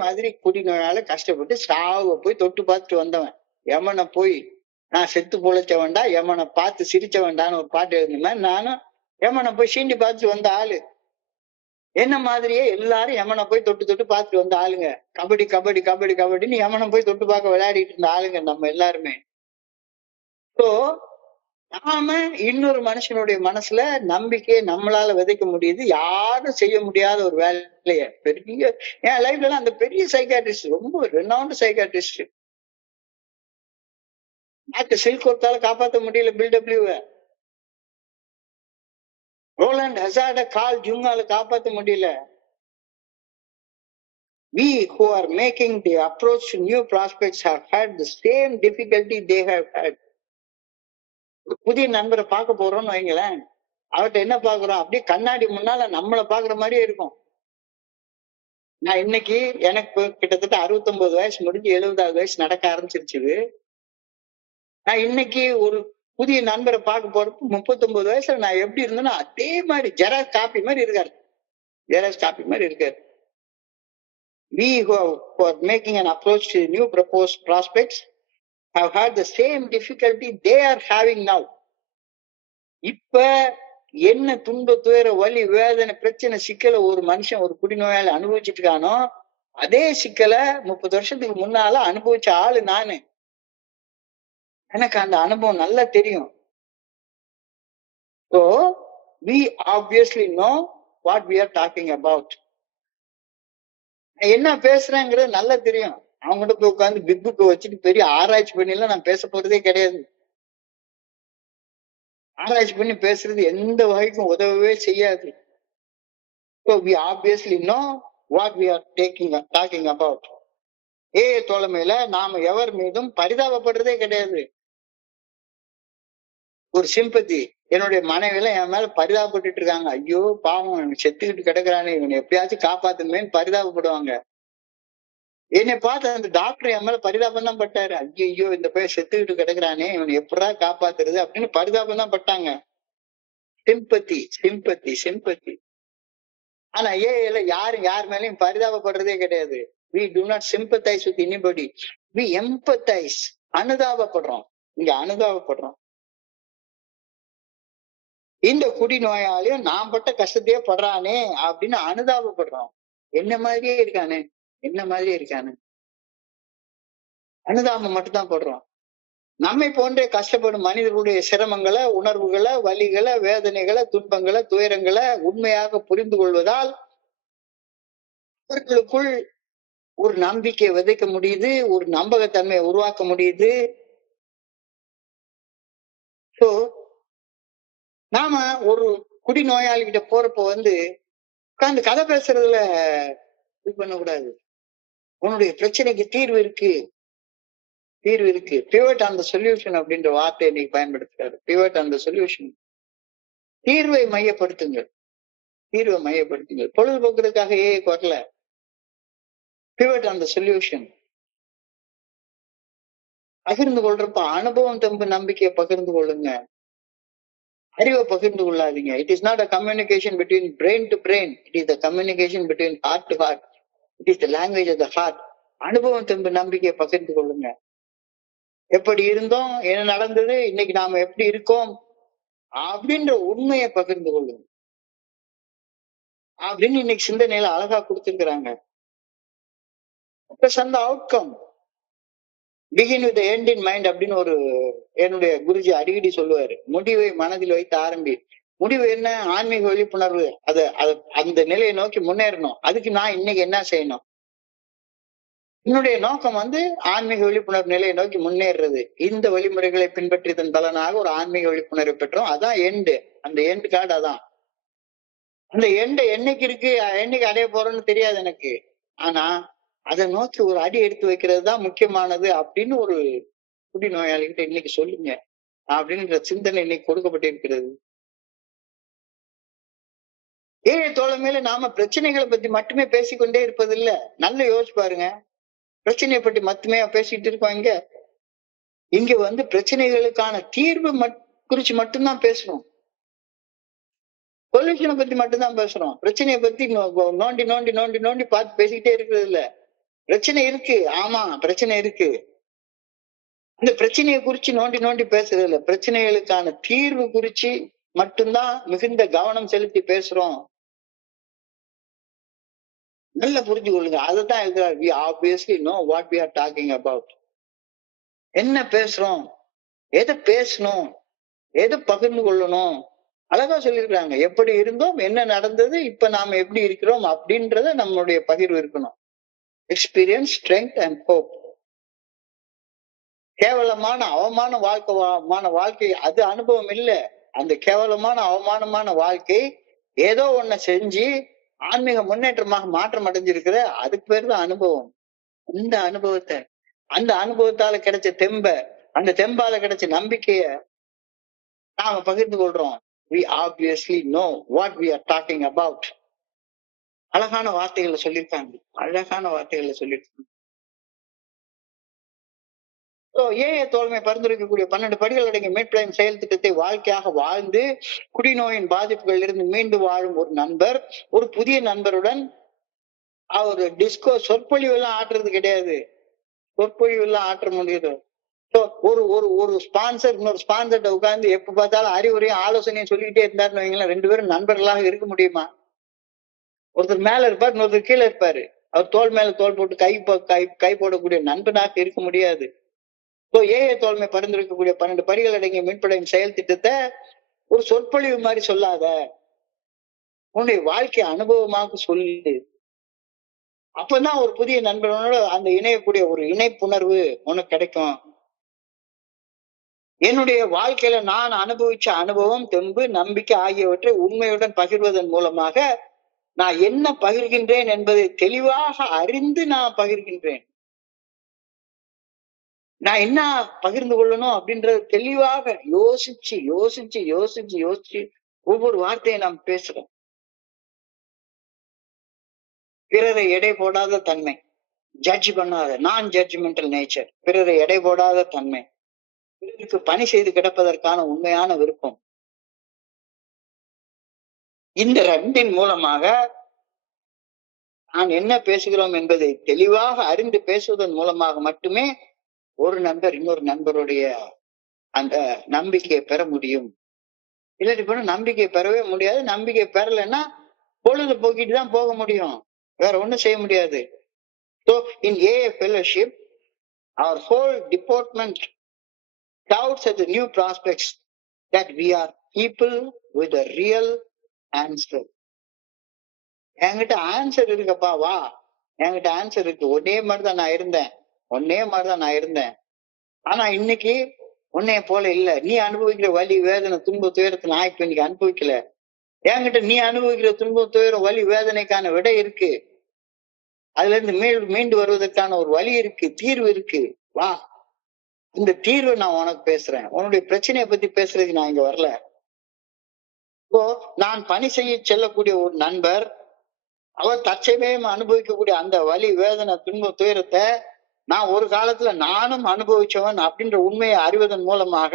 மாதிரி குடிநோயால கஷ்டப்பட்டு சாவ போய் தொட்டு பார்த்துட்டு வந்தவன். யமனை போய் நான் செத்து பொழைச்சவன்டா, யமனை பார்த்து சிரிச்சவன்டான்னு ஒரு பாட்டு எழுதின மாதிரி நானும் யமனை போய் சீண்டி பார்த்துட்டு வந்த ஆளு. என்ன மாதிரியே எல்லாரும் யமனை போய் தொட்டு தொட்டு பார்த்துட்டு வந்த ஆளுங்க. கபடி கபடி கபடி கபடின்னு யமனை போய் தொட்டு பார்க்க விளையாடிட்டு இருந்த ஆளுங்க நம்ம எல்லாருமே. சோ நாம இன்னொரு மனுஷனுடைய மனசுல நம்பிக்கையை நம்மளால விதைக்க முடியுது. யாரும் செய்ய முடியாத ஒரு வேலைய பெரிய என் லைஃப்ல எல்லாம் அந்த பெரிய சைக்காட்ரிஸ்ட், ரொம்ப ரெனவுண்ட் சைக்காட்ரிஸ்ட், டாக்டர் சில்கோர்த்தால காப்பாற்ற முடியல பில்டபிள்யூ. ரோலண்ட் ஹசார்ட கால் ஜுங்கால காப்பாற்ற முடியல. We who are making the approach to new prospects have had the same difficulty they have had. புதிய நண்பரை பார்க்க போறோம்னு வைங்களேன், அவர்கிட்ட என்ன பாக்குறோம்? அப்படியே கண்ணாடி முன்னால நம்மளை பாக்குற மாதிரியே இருக்கும். நான் இன்னைக்கு எனக்கு கிட்டத்தட்ட 69 வயசு முடிஞ்சு 70வது வயசு நடக்க ஆரம்பிச்சிருச்சு. நான் இன்னைக்கு ஒரு புதிய நண்பரை பார்க்க போறப்ப 39 வயசுல நான் எப்படி இருந்தேன்னா அதே மாதிரி ஜெராக்ஸ் காப்பி மாதிரி இருக்காரு. ஜெராக்ஸ் காப்பி மாதிரி இருக்காரு. We who are making an approach to new proposed prospects have had the same difficulty they are having now. இப்ப என்ன துன்ப துயர வலி வேதனை பிரச்சனை சிக்கலை ஒரு மனுஷன் ஒரு குடிநோயாளி அனுபவிச்சுட்டு இருக்கானோ அதே சிக்கலை 30 வருஷத்துக்கு முன்னால அனுபவிச்ச ஆளு நானு. எனக்கு அந்த அனுபவம் நல்லா தெரியும். So we obviously know what we are talking about. என்ன பேசுறேங்கிறது நல்லா தெரியும். அவங்ககிட்ட போய் உட்காந்து பிக் புக் வச்சுட்டு பெரிய ஆராய்ச்சி பண்ணிலாம் நான் பேச போறதே கிடையாது. ஆராய்ச்சி பண்ணி பேசுறது எந்த வகைக்கும் உதவவே செய்யாது. So we obviously know what we are talking about. தோழமையில நாம எவர் மீதும் பரிதாபப்படுறதே கிடையாது. ஒரு சிம்பத்தி, என்னுடைய மனைவி எல்லாம் என் மேல பரிதாபப்பட்டு இருக்காங்க. ஐயோ பாவம் செத்துக்கிட்டு கிடக்குறானே, இவனை எப்படியாச்சும் காப்பாத்துமேன்னு பரிதாபப்படுவாங்க. என்னை பார்த்து அந்த டாக்டர் என் மேல பரிதாபம் தான் பட்டாரு. ஐயோ இந்த பையன் செத்துக்கிட்டு கிடக்குறானே, இவனை எப்படா காப்பாத்துறது அப்படின்னு பரிதாபம் தான் பட்டாங்க. Sympathy sympathy sympathy. ஆனா யாரும் யார் மேலயும் பரிதாபப்படுறதே கிடையாது. We do not sympathize with anybody. We empathize. அனுதாபப்படுறோம். இங்க அனுதாபப்படுறோம். இந்த குடிநோயாளியும் நான் பட்ட கஷ்டத்தையே படுறானே அப்படின்னு அனுதாபப்படுறோம். என்ன மாதிரியே இருக்கானே, என்ன மாதிரியே இருக்கானு அனுதாபம் மட்டும்தான் படுறோம். நம்மை போன்றே கஷ்டப்படும் மனிதர்களுடைய சிரமங்களை, உணர்வுகளை, வலிகளை, வேதனைகளை, துன்பங்களை, துயரங்களை உண்மையாக புரிந்து கொள்வதால் அவர்களுக்குள் ஒரு நம்பிக்கையை விதைக்க முடியுது, ஒரு நம்பகத்தன்மையை உருவாக்க முடியுது. சோ நாம ஒரு குடிநோயாளி கிட்ட போறப்ப உட்கார்ந்து கதை பேசுறதுல இது பண்ணக்கூடாது. உன்னுடைய பிரச்சனைக்கு தீர்வு இருக்கு. பிவட் ஆன் தி சொல்யூஷன் அப்படின்ற வார்த்தையை இன்னைக்கு பயன்படுத்துறாரு. Pivot on the solution. தீர்வை மையப்படுத்துங்கள். பொழுதுபோக்குறதுக்காக வரல. Pivot on the solution. பகிர்ந்து கொள்றப்ப அனுபவம் தெம்பு நம்பிக்கையை பகிர்ந்து கொள்ளுங்க. அறிவை பகிர்ந்து கொள்ளாதீங்க. It is not a communication between brain to brain. It is the communication between heart to heart. It is the language of the heart. அனுபவம் தெம்பு நம்பிக்கையை பகிர்ந்து கொள்ளுங்க. எப்படி இருந்தோம், என்ன நடந்தது, இன்னைக்கு நாம எப்படி இருக்கோம் அப்படின்ற உண்மையை பகிர்ந்து கொள்ளுங்க அப்படின்னு இன்னைக்கு சிந்தனையில அழகா கொடுத்திருக்கிறாங்க. அந்த outcome begin with end in mind அப்படின்னு ஒரு என்னுடைய குருஜி அடிக்கடி சொல்லுவாரு. முடிவை மனதில் வைத்து ஆரம்பி. முடிவு என்ன? ஆன்மீக விழிப்புணர்வு. அந்த நிலையை நோக்கி முன்னேறணும். அதுக்கு நான் இன்னைக்கு என்ன செய்யணும்? என்னுடைய நோக்கம் ஆன்மீக விழிப்புணர்வு நிலையை நோக்கி முன்னேறுறது. இந்த வழிமுறைகளை பின்பற்றியதன் பலனாக ஒரு ஆன்மீக விழிப்புணர்வு பெற்றோம். அதான் எண்டு. அந்த எண்டு கார்டு அதான். அந்த எண்டு என்னைக்கு இருக்கு, என்னைக்கு அடைய போறோம்னு தெரியாது எனக்கு. ஆனா அதை நோக்கி ஒரு அடி எடுத்து வைக்கிறது தான் முக்கியமானது அப்படின்னு ஒரு குடிநோயாளிகிட்ட இன்னைக்கு சொல்லுங்க அப்படின்ற சிந்தனை இன்னைக்கு கொடுக்கப்பட்டிருக்கிறது. தோழமையில நாம பிரச்சனைகளை பத்தி மட்டுமே பேசிக்கொண்டே இருப்பது இல்ல. நல்ல யோசிச்சு பாருங்க. பிரச்சனையை பற்றி மட்டுமே பேசிட்டு இருக்கோம் இங்க. இங்க பிரச்சனைகளுக்கான தீர்வு குறிச்சு மட்டும்தான் பேசணும். சொல்யூஷனை பத்தி மட்டும்தான் பேசுறோம். பிரச்சனையை பத்தி நோண்டி நோண்டி நோண்டி நோண்டி பார்த்து பேசிக்கிட்டே இருக்கிறது இல்ல. பிரச்சனை இருக்கு, ஆமா பிரச்சனை இருக்கு. இந்த பிரச்சனையை குறிச்சு நோண்டி நோண்டி பேசுறது இல்ல. பிரச்சனைகளுக்கான தீர்வு குறிச்சு மட்டும்தான் மிகுந்த கவனம் செலுத்தி பேசுறோம். நல்லா புரிஞ்சு கொள்ளுங்க. அதைத்தான் எழுதுறாரு. We obviously know what we are talking about. என்ன பேசுறோம், எதை பேசணும், எதை பகிர்ந்து கொள்ளணும், அழகா சொல்லியிருக்காங்க. எப்படி இருந்தோம், என்ன நடந்தது, இப்ப நாம எப்படி இருக்கிறோம் அப்படின்றத நம்மளுடைய பகிர்வு இருக்கணும். Experience, strength and hope. கேவலமான அவமான வாழ்க்கை அது அனுபவம் இல்ல. அந்த கேவலமான அவமானமான வாழ்க்கை ஏதோ ஒண்ண செஞ்சு ஆன்மீக முன்னேற்றமாக மாற்றம் அடைஞ்சிருக்கிற அதுக்கு பேர் தான் அனுபவம். அந்த அனுபவத்தால கிடைச்ச அந்த தெம்பால கிடைச்ச நம்பிக்கைய நாம பகிர்ந்து கொள்றோம். We obviously know what we are talking about. அழகான வார்த்தைகளை சொல்லியிருக்காங்க. தோல்மை பரிந்துரைக்கக்கூடிய 12 படிகள் அடங்கிய மீட்பு செயல் திட்டத்தை வாழ்க்கையாக வாழ்ந்து குடிநோயின் பாதிப்புகளில் இருந்து மீண்டு வாழும் ஒரு நண்பர் ஒரு புதிய நண்பருடன் அவர் டிஸ்கோ சொற்பொழிவு எல்லாம் ஆற்றுறது கிடையாது. சொற்பொழிவு எல்லாம் ஆற்ற முடியுது. ஒரு ஸ்பான்சர் இன்னொரு ஸ்பான்சர்ட்ட உட்கார்ந்து எப்ப பார்த்தாலும் அறிவுரையும் ஆலோசனையும் சொல்லிக்கிட்டே இருந்தாருன்னு வைங்களேன், 2 பேரும் நண்பர்களாக இருக்க முடியுமா? ஒருத்தர் மேல இருப்பார், இன்னொருத்தர் கீழே இருப்பாரு. அவர் தோல் மேல தோல் போட்டு கை போடக்கூடிய நண்பனாக இருக்க முடியாது. தோல்மை பரிந்துரைக்கக்கூடிய 12 படிகள் அடங்கிய மீட்படையும் செயல் திட்டத்தை ஒரு சொற்பொழிவு மாதிரி சொல்லாத, உன்னுடைய வாழ்க்கை அனுபவமாக சொல்லு. அப்பதான் ஒரு புதிய நண்பனோட அந்த இணையக்கூடிய ஒரு இணைப்புணர்வு உனக்கு கிடைக்கும். என்னுடைய வாழ்க்கையில நான் அனுபவிச்ச அனுபவம், தெம்பு, நம்பிக்கை ஆகியவற்றை உண்மையுடன் பகிர்வதன் மூலமாக நான் என்ன பகிர்கின்றேன் என்பதை தெளிவாக அறிந்து நான் பகிர்கின்றேன். நான் என்ன பகிர்ந்து கொள்ளணும் அப்படின்றது தெளிவாக யோசிச்சு யோசிச்சு யோசிச்சு யோசிச்சு ஒவ்வொரு வார்த்தையை நாம் பேசுறோம். பிறரை எடை போடாத தன்மை, ஜட்ஜ் பண்ணாத நான் ஜட்ஜ்மெண்டல் நேச்சர், பிறரை எடை போடாத தன்மை, பிறருக்கு பணி செய்து கிடப்பதற்கான உண்மையான விருப்பம். இந்த 2 மூலமாக நான் என்ன பேசுகிறோம் என்பதை தெளிவாக அறிந்து பேசுவதன் மூலமாக மட்டுமே ஒரு நண்பர் இன்னொரு நண்பருடைய அந்த நம்பிக்கையை பெற முடியும். இல்லாட்டி போனா நம்பிக்கை பெறவே முடியாது. நம்பிக்கை பெறலைன்னா பொழுது போக்கிட்டு தான் போக முடியும், வேற ஒண்ணும் செய்ய முடியாது. So in AA fellowship, our whole department doubts at the new prospects that we are people with a real answer. என்கிட்ட ஆன்சர் இருக்கப்பா, வா, என்கிட்ட ஆன்சர் இருக்கு. ஒன்னே மாதிரிதான் நான் இருந்தேன். ஆனா இன்னைக்கு உன்னைய போல இல்ல. நீ அனுபவிக்கிற வலி, வேதனை, துன்ப, துயரத்தை நான் இப்ப இன்னைக்கு அனுபவிக்கல. என்கிட்ட நீ அனுபவிக்கிற துன்ப, துயரம், வலி, வேதனைக்கான விடை இருக்கு. அதுல இருந்து மீண்டு வருவதற்கான ஒரு வழி இருக்கு, தீர்வு இருக்கு. வா, இந்த தீர்வை நான் உனக்கு பேசுறேன். உன்னுடைய பிரச்சனையை பத்தி பேசுறதுக்கு நான் இங்க வரல. இப்போ நான் பணி செய்ய செல்லக்கூடிய ஒரு நண்பர், அவர் தற்சமயம் அனுபவிக்கக்கூடிய அந்த வலி, வேதனை, துன்ப, துயரத்தை நான் ஒரு காலத்துல நானும் அனுபவிச்சவன் அப்படின்ற உண்மையை அறிவதன் மூலமாக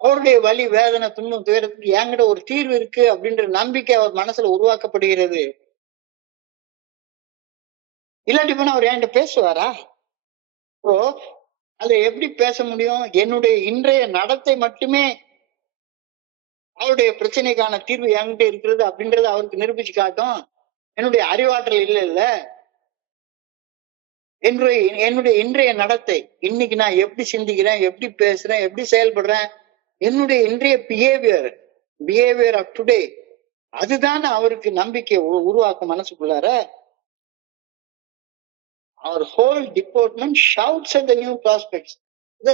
அவருடைய வலி, வேதனை, துன்பம், துயரத்துக்கு என்கிட்ட ஒரு தீர்வு இருக்கு அப்படின்ற நம்பிக்கை அவர் மனசுல உருவாக்கப்படுகிறது. இல்லாட்டி போனா அவர் என்கிட்ட பேசுவாரா? இப்போ அதை எப்படி பேச முடியும்? என்னுடைய இன்றைய நடத்தை மட்டுமே அவருடைய பிரச்சனைக்கான தீர்வு என்கிட்ட இருக்கிறது அப்படின்றத அவருக்கு நிரூபிச்சு காட்டும். என்னுடைய அறிவாற்றல் இல்ல. என்னுடைய இன்றைய நடத்தை, இன்னைக்கு நான் எப்படி சிந்திக்கிறேன், எப்படி பேசுறேன், எப்படி செயல்படுறேன், என்னுடைய இன்றைய பிஹேவியர் ஆஃப் டுடே, அதுதான் அவருக்கு நம்பிக்கை உருவாக்கும் மனசுக்குள்ளார. our whole department shouts at the new prospects. இது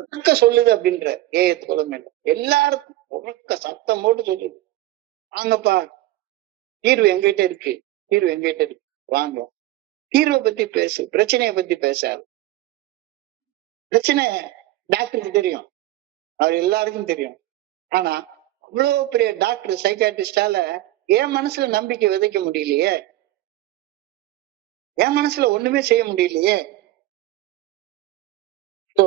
உறக்க சொல்லுது அப்படின்ற ஏஐ தோழமையில எல்லாருக்கும் உறக்க சத்தம் போட்டு சொல்லுது, வாங்கப்பா தீர்வு எங்கிட்ட இருக்கு, தீர்வு எங்கிட்ட இருக்கு, வாங்க தீர்வை பத்தி பேசு, பிரச்சனையை பத்தி பேசாது. பிரச்சனை டாக்டருக்கு தெரியும், அவர் எல்லாருக்கும் தெரியும். ஆனா அவ்வளவு பெரிய டாக்டர் சைக்காட்ரிஸ்டால என் மனசுல நம்பிக்கை விதைக்க முடியலையே, என் மனசுல ஒண்ணுமே செய்ய முடியலையே. சோ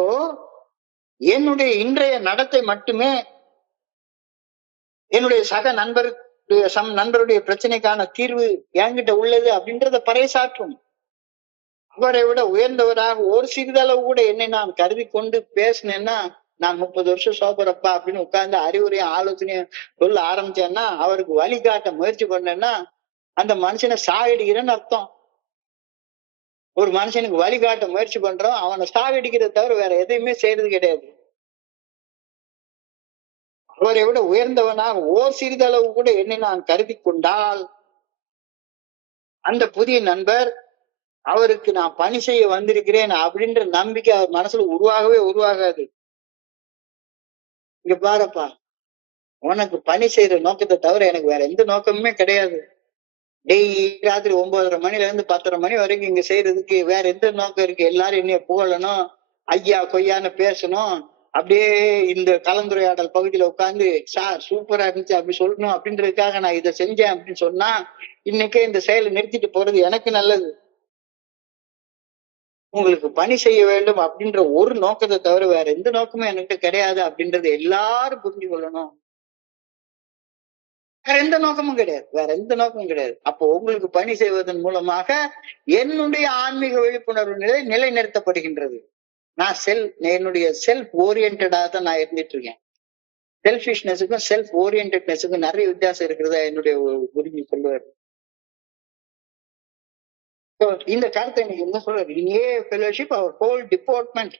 என்னுடைய இன்றைய நடத்தை மட்டுமே என்னுடைய சக நண்பருடைய பிரச்சனைக்கான தீர்வு என்கிட்ட உள்ளது அப்படின்றத பறைசாற்றும். அவரை விட உயர்ந்தவராக ஒரு சிறிதளவு கூட என்னை நான் கருதி கொண்டு பேசினேன்னா, நான் 30 வருஷம் சோபரப்பா அப்படின்னு உட்கார்ந்து அறிவுரையும் ஆலோசனையும் சொல்ல ஆரம்பிச்சேன்னா, அவருக்கு வழிகாட்ட முயற்சி பண்ணேன்னா அந்த மனுஷனை சாகடிக்கிறேன்னு அர்த்தம். ஒரு மனுஷனுக்கு வழிகாட்ட முயற்சி பண்றோம், அவனை சாகடிக்கிறத தவிர வேற எதையுமே செய்யறது கிடையாது. அவரை விட உயர்ந்தவனாக ஓர் சிறிதளவு கூட என்னை நான் கருதி கொண்டால் அந்த புதிய நண்பர் அவருக்கு நான் பணி செய்ய வந்திருக்கிறேன் அப்படின்ற நம்பிக்கை அவர் மனசுல உருவாகாது. இங்க பாருப்பா, உனக்கு பணி செய்யற நோக்கத்தை தவிர எனக்கு வேற எந்த நோக்கமுமே கிடையாது. டெய்லி ராத்திரி 9:30 மணில இருந்து 10:30 மணி வரைக்கும் இங்க செய்யறதுக்கு வேற எந்த நோக்கம் இருக்கு? எல்லாரும் என்னைய புகழணும், ஐயா கொய்யான்னு பேசணும், அப்படியே இந்த கலந்துரையாடல் பகுதியில உட்கார்ந்து சார் சூப்பரா இருந்துச்சு அப்படி சொல்லணும் அப்படின்றதுக்காக நான் இதை செஞ்சேன் அப்படின்னு சொன்னா இன்னைக்கே இந்த செயலை நிறுத்திட்டு போறது எனக்கு நல்லது. உங்களுக்கு பணி செய்ய வேண்டும் அப்படின்ற ஒரு நோக்கத்தை தவிர வேற எந்த நோக்கமும் எனக்கு கிடையாது அப்படின்றத எல்லாரும் புரிஞ்சு கொள்ளணும். வேற எந்த நோக்கமும் கிடையாது. அப்போ உங்களுக்கு பணி செய்வதன் மூலமாக என்னுடைய ஆன்மீக விழிப்புணர்வு நிலை நிலைநிறுத்தப்படுகின்றது. நான் என்னுடைய செல்ஃப் ஓரியன்டா தான் நான் இருந்துட்டு இருக்கேன். செல்ஃபிஷ்னஸுக்கும் செல்ஃப் ஓரியன்டட்னஸுக்கும் நிறைய வித்தியாசம் இருக்கிறதா என்னுடைய குருஜி சொல்லுவார். இந்த கருத்தை இன்னைக்கு என்ன சொல்றாரு? In AA fellowship, our whole department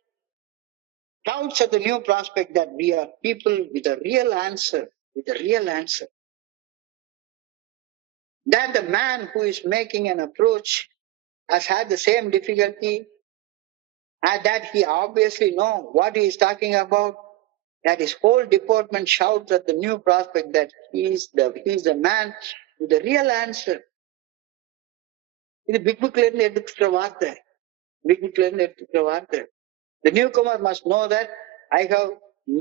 shouts at the new prospect that we are people with a real answer, That the man who is making an approach has had the same difficulty, and that he obviously know what he is talking about. That his whole department shouts at the new prospect that he is the man with the real answer. இது big புக்ல இருந்து எடுத்துக்கிற வார்த்தை. The newcomer must know that I have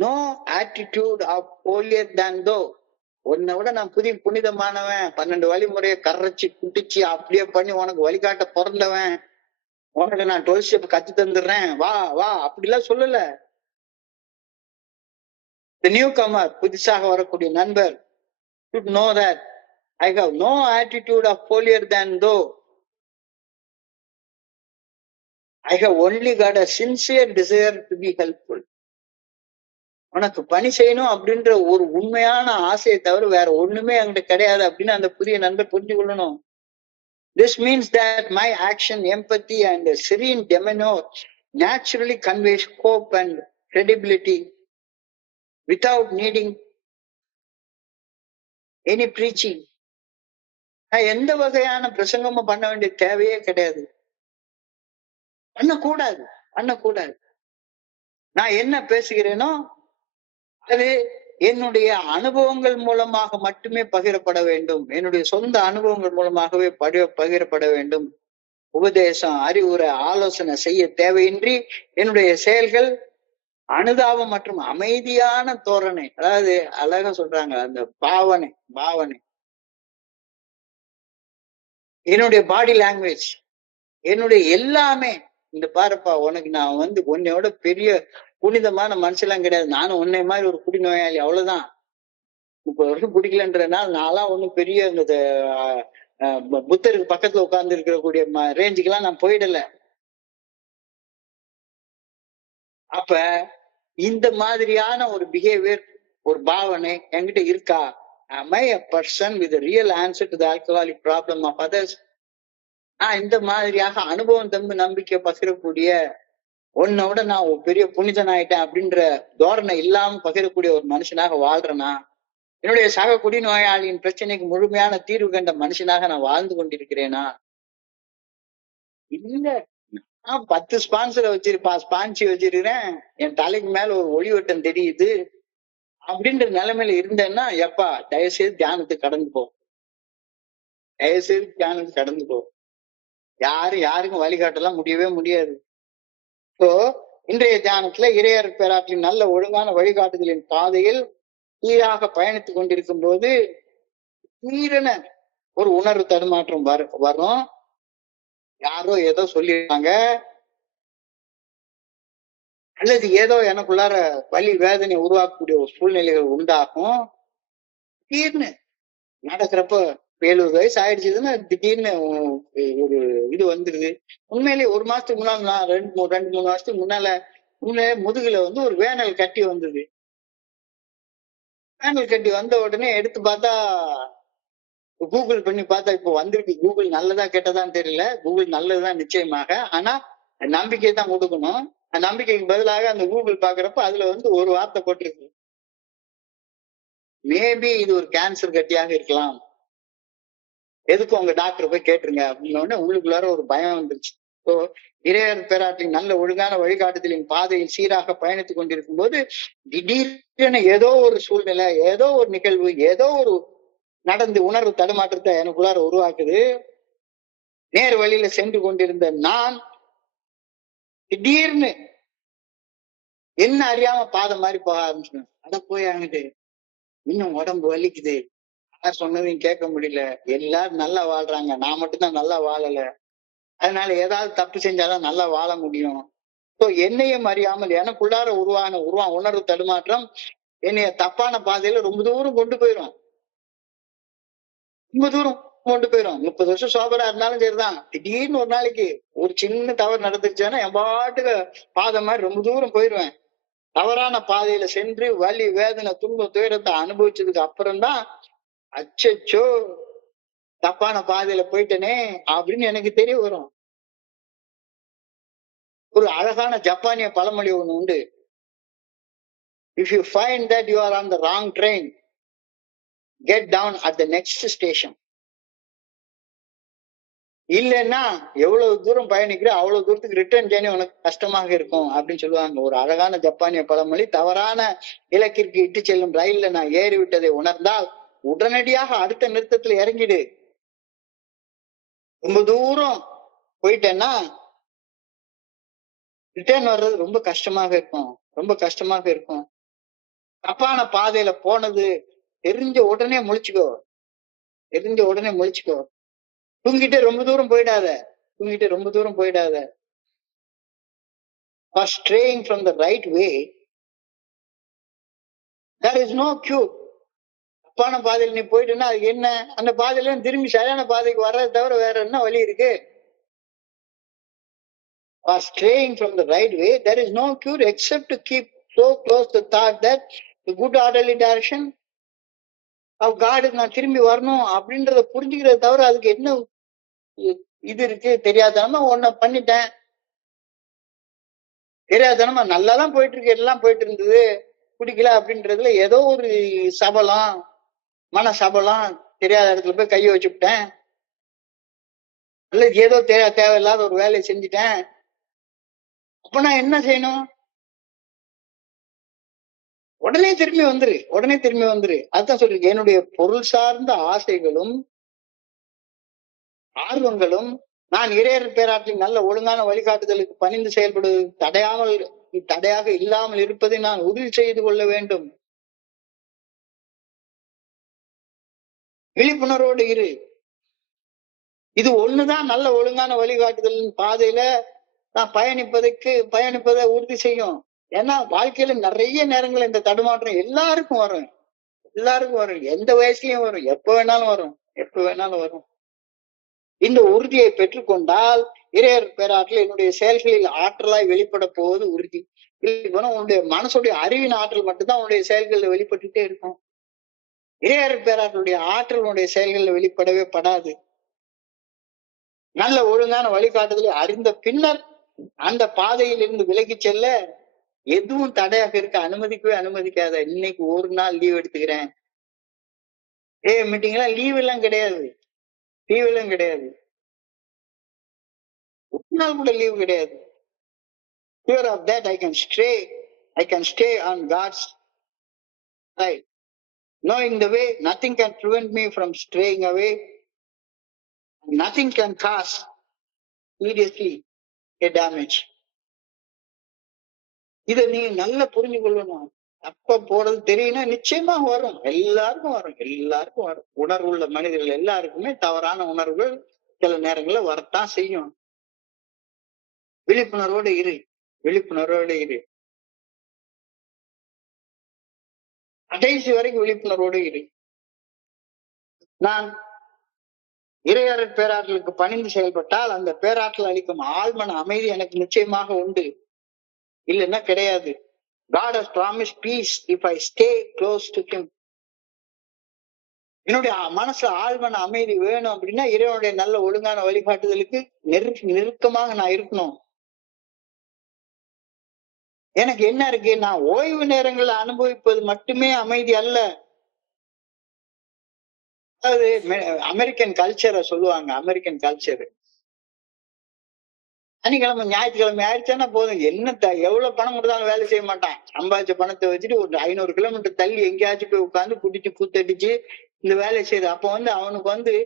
no attitude of holier than thou. உன்னை விட நான் புனிதமானவன், 12 வழிமுறையை கரைச்சி குட்டிச்சு அப்படியே பண்ணி உனக்கு வழிகாட்ட பிறந்தவன், உனக்கு நான் 12 ஸ்டெப் கத்து தந்துடுறேன், வா வா அப்படிலாம் சொல்லல. The newcomer, புதுசாக வரக்கூடிய நண்பர், should know that I have no attitude of holier than thou. I have only got a sincere desire to be helpful. உனக்கு பணி செய்யணும் அப்படின்ற ஒரு உண்மையான ஆசையை தவிர வேற ஒண்ணுமே அங்கிட்ட கிடையாது அப்படின்னு அந்த புதிய நண்பர் புரிஞ்சு கொள்ளணும். This means that my action, empathy and serene demeanor naturally conveys hope and credibility without needing any preaching. நான் எந்த வகையான பிரசங்கமும் பண்ண வேண்டிய தேவையே கிடையாது, பண்ணக்கூடாது. நான் என்ன பேசுகிறேனோ அது என்னுடைய அனுபவங்கள் மூலமாக மட்டுமே பகிரப்பட வேண்டும், என்னுடைய சொந்த அனுபவங்கள் மூலமாகவே பகிரப்பட வேண்டும். உபதேசம், அறிவுரை, ஆலோசனை செய்ய தேவையின்றி என்னுடைய செயல்கள் அனுதாபம் மற்றும் அமைதியான தோரணை, அதாவது அழகா சொல்றாங்க அந்த பாவனை, என்னுடைய பாடி லாங்குவேஜ், என்னுடைய எல்லாமே. இந்த பாருப்பா, உனக்கு நான் உன்னையோட பெரிய புனிதமான மனுஷெல்லாம் கிடையாது, நானும் உன்னை மாதிரி ஒரு குடிநோயாளி, அவ்வளவுதான். 30 வருஷம் குடிக்கலன்றதுனால நான்லாம் ஒண்ணும் பெரிய இந்த புத்தருக்கு பக்கத்துல உட்கார்ந்து இருக்கக்கூடிய ரேஞ்சுக்கெல்லாம் நான் போயிடல. அப்ப இந்த மாதிரியான ஒரு பிஹேவியர், ஒரு பாவனை என்கிட்ட இருக்கா? Am I a person with a real answer to the alcoholic problem of others? இந்த மாதிரியாக அனுபவம் தம்பு நம்பிக்கை பகிரக்கூடிய, உன்னோட நான் ஒரு பெரிய புனிதன் ஆயிட்டேன் அப்படின்ற தோரணை இல்லாம பகிரக்கூடிய ஒரு மனுஷனாக வாழ்றேனா? என்னுடைய சக குடிநோயாளியின் பிரச்சனைக்கு முழுமையான தீர்வு கண்ட மனுஷனாக நான் வாழ்ந்து கொண்டிருக்கிறேனா? இல்ல. நான் 10 ஸ்பான்சரை ஸ்பான்சி வச்சிருக்கிறேன். என் தலைக்கு மேல ஒரு ஒளிவட்டம் தெரியுது அப்படின்ற நிலைமையில இருந்தேன்னா, எப்பா தயவு செய்து தியானத்துக்கு கடந்து போ. தயவு செய்து தியானத்துக்கு கடந்து போ. யாருக்கும் வழிகாட்டலாம் முடியவே முடியாது. இப்போ இன்றைய தியானத்துல இறையர் பேராற்றின் நல்ல ஒழுங்கான வழிகாட்டுதலின் பாதையில் சீராக பயணித்துக் கொண்டிருக்கும் போது தீரன ஒரு உணர்வு தடுமாற்றம் வரும். யாரோ ஏதோ சொல்லிருக்காங்க, அல்லது ஏதோ எனக்குள்ளார வலி வேதனை உருவாக்கக்கூடிய ஒரு சூழ்நிலைகள் உண்டாகும். திடீர்னு நடக்கிறப்ப 70 வயசு ஆயிடுச்சுன்னா திடீர்னு ஒரு இது வந்துருது. உண்மையிலேயே 1 மாசத்துக்கு முன்னால நான் 2-3 வருஷத்துக்கு முன்னால முதுகுல ஒரு வேனல் கட்டி வந்தது. வேனல் கட்டி வந்த உடனே எடுத்து பார்த்தா, கூகுள் பண்ணி பார்த்தா இப்போ வந்திருக்கு. கூகுள் நல்லதா கெட்டதான்னு தெரியல. கூகுள் நல்லதுதான் நிச்சயமாக. ஆனா நம்பிக்கை தான் கொடுக்கணும். நம்பிக்கைக்கு பதிலாக அந்த கூகுள் பாக்குறப்ப அதுல ஒரு வார்த்தை போட்டிருக்கு, மேபி இது ஒரு கேன்சர் கட்டியாக இருக்கலாம், எதுக்கு உங்க டாக்டர் போய் கேட்டுருங்க அப்படின்னு உள்ளுக்குள்ளார ஒரு பயம் வந்துருச்சு. இப்போ இறையர் பேராற்றின் நல்ல ஒழுங்கான வழிகாட்டுதலின் பாதையில் சீராக பயணித்துக் கொண்டிருக்கும் போது திடீரென ஏதோ ஒரு சூழ்நிலை, ஏதோ ஒரு நிகழ்வு, ஏதோ ஒரு நடந்து உணர்வு தடுமாற்றத்தை எனக்குள்ளார உருவாக்குது. நேர் வழியில சென்று கொண்டிருந்த நான் திடீர்னு என்ன அறியாம பாதை மாதிரி போக ஆரம்பிச்சேன். அட போய் அங்கிட்டு இன்னும் உடம்பு வலிக்குது, யார் சொன்னதையும் கேட்க முடியல, எல்லாரும் நல்லா வாழ்றாங்க, நான் மட்டும்தான் நல்லா வாழல, அதனால ஏதாவது தப்பு செஞ்சாதான் நல்லா வாழ முடியும். என்னையும் அறியாமல் எனக்குள்ளார உருவான உணர்வு தடுமாற்றம் என்னைய தப்பான பாதையில ரொம்ப தூரம் கொண்டு போயிரும். ரொம்ப தூரம் கொண்டு போயிரும். 30 வருஷம் சோபரா இருந்தாலும் சரிதான், திடீர்னு ஒரு நாளைக்கு ஒரு சின்ன தவறு நடந்துருச்சுன்னா என் பாட்டுக்கு பாதை மாதிரி ரொம்ப தூரம் போயிருவேன். தவறான பாதையில சென்று வலி வேதனை துன்பம் துயரத்தை அனுபவிச்சதுக்கு அப்புறம்தான் அச்சோ தப்பான பாதையில போயிட்டனே அப்படின்னு எனக்கு தெரிய வரும். ஒரு அழகான ஜப்பானிய பழமொழி ஒண்ணு உண்டு. If you find that you are on the wrong train, get down at the next station. இல்லைன்னா எவ்வளவு தூரம் பயணிக்கிற அவ்வளவு தூரத்துக்கு ரிட்டர்ன் ஜேர்னி உனக்கு கஷ்டமாக இருக்கும் அப்படின்னு சொல்லுவாங்க. ஒரு அழகான ஜப்பானிய பழமொழி. தவறான இலக்கிற்கு இட்டு செல்லும் ரயில்ல நான் ஏறி விட்டதை உணர்ந்தால் உடனடியாக அடுத்த நிறுத்தத்துல இறங்கிடு. ரொம்ப தூரம் போயிட்டேன்னா ரிட்டர்ன் வர்றது ரொம்ப கஷ்டமாக இருக்கும், ரொம்ப கஷ்டமாக இருக்கும். தப்பான பாதையில போனது தெரிஞ்ச உடனே முழிச்சுக்கோ, தெரிஞ்ச உடனே முழிச்சுக்கோ. தூங்கிட்டே ரொம்ப தூரம் போயிடாத, தூங்கிட்டே ரொம்ப தூரம் போயிடாத. For straying from the right way, there is no cure. தப்பான பாதையில் நீ போயிட்டுன்னா அது என்ன, அந்த பாதையில திரும்பி சரியான பாதைக்கு வர்றதை தவிர வேற என்ன வழி இருக்கு? For straying from the right way, there is no cure except to keep so close the thought that the good orderly direction of God நான் திரும்பி வரணும் அப்படின்றத புரிஞ்சுக்கிறத தவிர அதுக்கு என்ன இது இருக்கு? தெரியாதனமா ஒன்ன பண்ணிட்டேன், தெரியாதனமா நல்லாதான் போயிட்டு இருக்கு, எல்லாம் போயிட்டு இருந்தது, பிடிக்கல அப்படின்றதுல ஏதோ ஒரு சபலம், மன சபலம், தெரியாத இடத்துல போய் கையை வச்சுவிட்டேன், அல்லது ஏதோ தேவையில்லாத ஒரு வேலையை செஞ்சுட்டேன். அப்ப நான் என்ன செய்யணும்? உடனே திரும்பி வந்துரு, உடனே திரும்பி வந்துரு. அதுதான் சொல்லிருக்கு, என்னுடைய பொருள் சார்ந்த ஆசைகளும் ஆர்வங்களும் நான் இறையர் பேராற்றின் நல்ல ஒழுங்கான வழிகாட்டுதலுக்கு பணிந்து செயல்படுவது தடையாக இல்லாமல் இருப்பதை நான் உறுதி செய்து கொள்ள வேண்டும். விழிப்புணர்வோடு இரு. இது ஒண்ணுதான் நல்ல ஒழுங்கான வழிகாட்டுதலின் பாதையில நான் பயணிப்பதை உறுதி செய்யும். ஏன்னா வாழ்க்கையில நிறைய நேரங்கள் இந்த தடுமாற்றம் எல்லாருக்கும் வரும், எல்லாருக்கும் வரும், எந்த வயசுலயும் வரும், எப்ப வேணாலும் வரும், எப்ப வேணாலும் வரும். இந்த உறுதியை பெற்றுக்கொண்டால் இறையர் பேராற்றில் என்னுடைய செயல்களில் ஆற்றலாய் வெளிப்பட போவது உறுதி. உன்னுடைய மனசுடைய அறிவின் ஆற்றல் மட்டும்தான் உன்னுடைய செயல்கள்ல வெளிப்பட்டுட்டே இருக்கும். இறையர் பேராற்றுடைய ஆற்றல் உன்னுடைய செயல்கள்ல வெளிப்படவே படாது. நல்ல ஒழுங்கான வழிகாட்டுதலை அறிந்த பின்னர் அந்த பாதையில் இருந்து விலகி செல்ல எதுவும் தடையாக இருக்க அனுமதிக்கவே அனுமதிக்காத. இன்னைக்கு ஒரு நாள் லீவ் எடுத்துக்கிறேன், மீட்டிங் எல்லாம் லீவ் எல்லாம் கிடையாது. லீவ் எல்லாம் கிடையாது. ஒரு நாள் கூட லீவ் கிடையாது. Sure of that, I can stay on God's side. Knowing the way, nothing can prevent me from straying away. Nothing can cause seriously a damage. இதை நீ நல்லா புரிஞ்சு கொள்ளணும். அப்ப போறது தெரியும்னா நிச்சயமா வரும். எல்லாருக்கும் வரும். எல்லாருக்கும் வரும். உணர்வுள்ள மனிதர்கள் எல்லாருக்குமே தவறான உணர்வுகள் சில நேரங்கள்ல வரத்தான் செய்யும். விழிப்புணர்வோடு இரு. விழிப்புணர்வோடு இரு. கடைசி வரைக்கும் விழிப்புணர்வோடு இரு. நான் இறையறற் பேராற்றலுக்கு பணிந்து செயல்பட்டால் அந்த பேராற்றல் அளிக்கும் ஆழ்மன அமைதி எனக்கு நிச்சயமாக உண்டு. இல்லைன்னா கிடையாது. God has promised peace if I stay close to him. என்னுடைய மனசுல ஆழ்மன அமைதி வேணும் அப்படின்னா இறைவனுடைய நல்ல ஒழுங்கான வழிகாட்டுதலுக்கு நெருக்கமாக நான் இருக்கணும். எனக்கு என்ன இருக்கு, நான் ஓய்வு நேரங்களை அனுபவிப்பது மட்டுமே அமைதி அல்ல. அதாவது அமெரிக்கன் கல்ச்சரை சொல்லுவாங்க. அமெரிக்கன் கல்ச்சர் சனிக்கிழமை ஞாயிற்றுக்கிழமை ஆயிடுச்சுன்னா போதும், எவ்வளவு பணம் கொடுத்தாலும் வேலை செய்ய மாட்டான். சம்பாதிச்ச பணத்தை வச்சுட்டு ஒரு 500 கிலோமீட்டர் தள்ளி எங்கேயாச்சும் போய் உட்காந்து குடிச்சு கூத்தடிச்சு இந்த வேலையை செய்யுது. அப்ப அவனுக்கு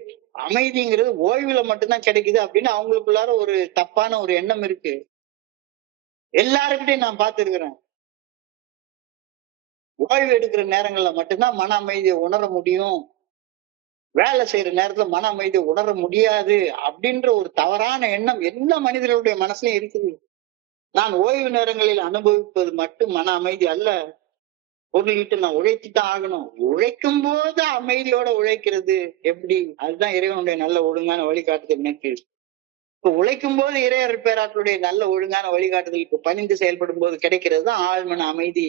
அமைதிங்கிறது ஓய்வுல மட்டும்தான் கிடைக்குது அப்படின்னு அவங்களுக்குள்ளார ஒரு தப்பான ஒரு எண்ணம் இருக்கு. எல்லாருக்கிட்டையும் நான் பார்த்திருக்கிறேன். ஓய்வு எடுக்கிற நேரங்கள்ல மட்டும்தான் மன அமைதியை உணர முடியும், வேலை செய்யற நேரத்துல மன அமைதியை உணர முடியாது அப்படின்ற ஒரு தவறான எண்ணம் எல்லா மனிதர்களுடைய மனசுலயும் இருக்குது. நான் ஓய்வு நேரங்களில் அனுபவிப்பது மட்டும் மன அமைதி அல்ல. பொருளிட்டு நான் உழைத்துதான் ஆகணும். உழைக்கும் போது அமைதியோட உழைக்கிறது எப்படி, அதுதான் இறைவனுடைய நல்ல ஒழுங்கான வழிகாட்டுதல். எனக்கு இப்ப உழைக்கும் போது இறையறற் பேராற்றலுடைய நல்ல ஒழுங்கான வழிகாட்டுதலுக்கு பணிந்து செயல்படும் போது கிடைக்கிறது தான் ஆழ்மன அமைதி.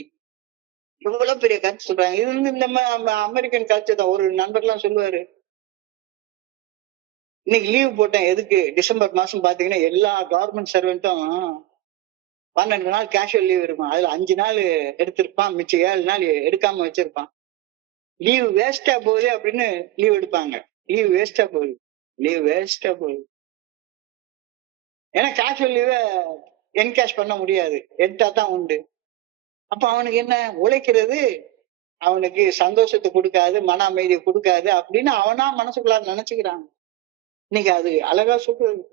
இவ்வளவு பெரிய கருத்து சொல்றாங்க. இது இந்த அமெரிக்கன் கல்ச்சர் தான். ஒரு நண்பர்லாம் சொல்லுவாரு, இன்னைக்கு லீவ் போட்டேன் எதுக்கு, டிசம்பர் மாசம் பாத்தீங்கன்னா எல்லா கவர்மெண்ட் சர்வெண்ட்டும் 12 நாள் கேஷுவல் லீவ் இருக்கும். அதுல 5 நாள் எடுத்திருப்பான், மிச்சம் 7 நாள் எடுக்காம வச்சிருப்பான். லீவ் வேஸ்டா போகுது அப்படின்னு லீவ் எடுப்பாங்க. லீவ் வேஸ்டா போகுது, லீவ் வேஸ்டா போகுது. ஏன்னா கேஷுவல் லீவ என்கேஷ் பண்ண முடியாது, எடுத்தா தான் உண்டு. அப்ப அவனுக்கு என்ன, உழைக்கிறது அவனுக்கு சந்தோஷத்தை கொடுக்காது, மன அமைதியை கொடுக்காது அப்படின்னு அவனா மனசுக்குள்ளார நினைச்சுக்கிறான். இன்னைக்கு அது அழகா சொல்றது.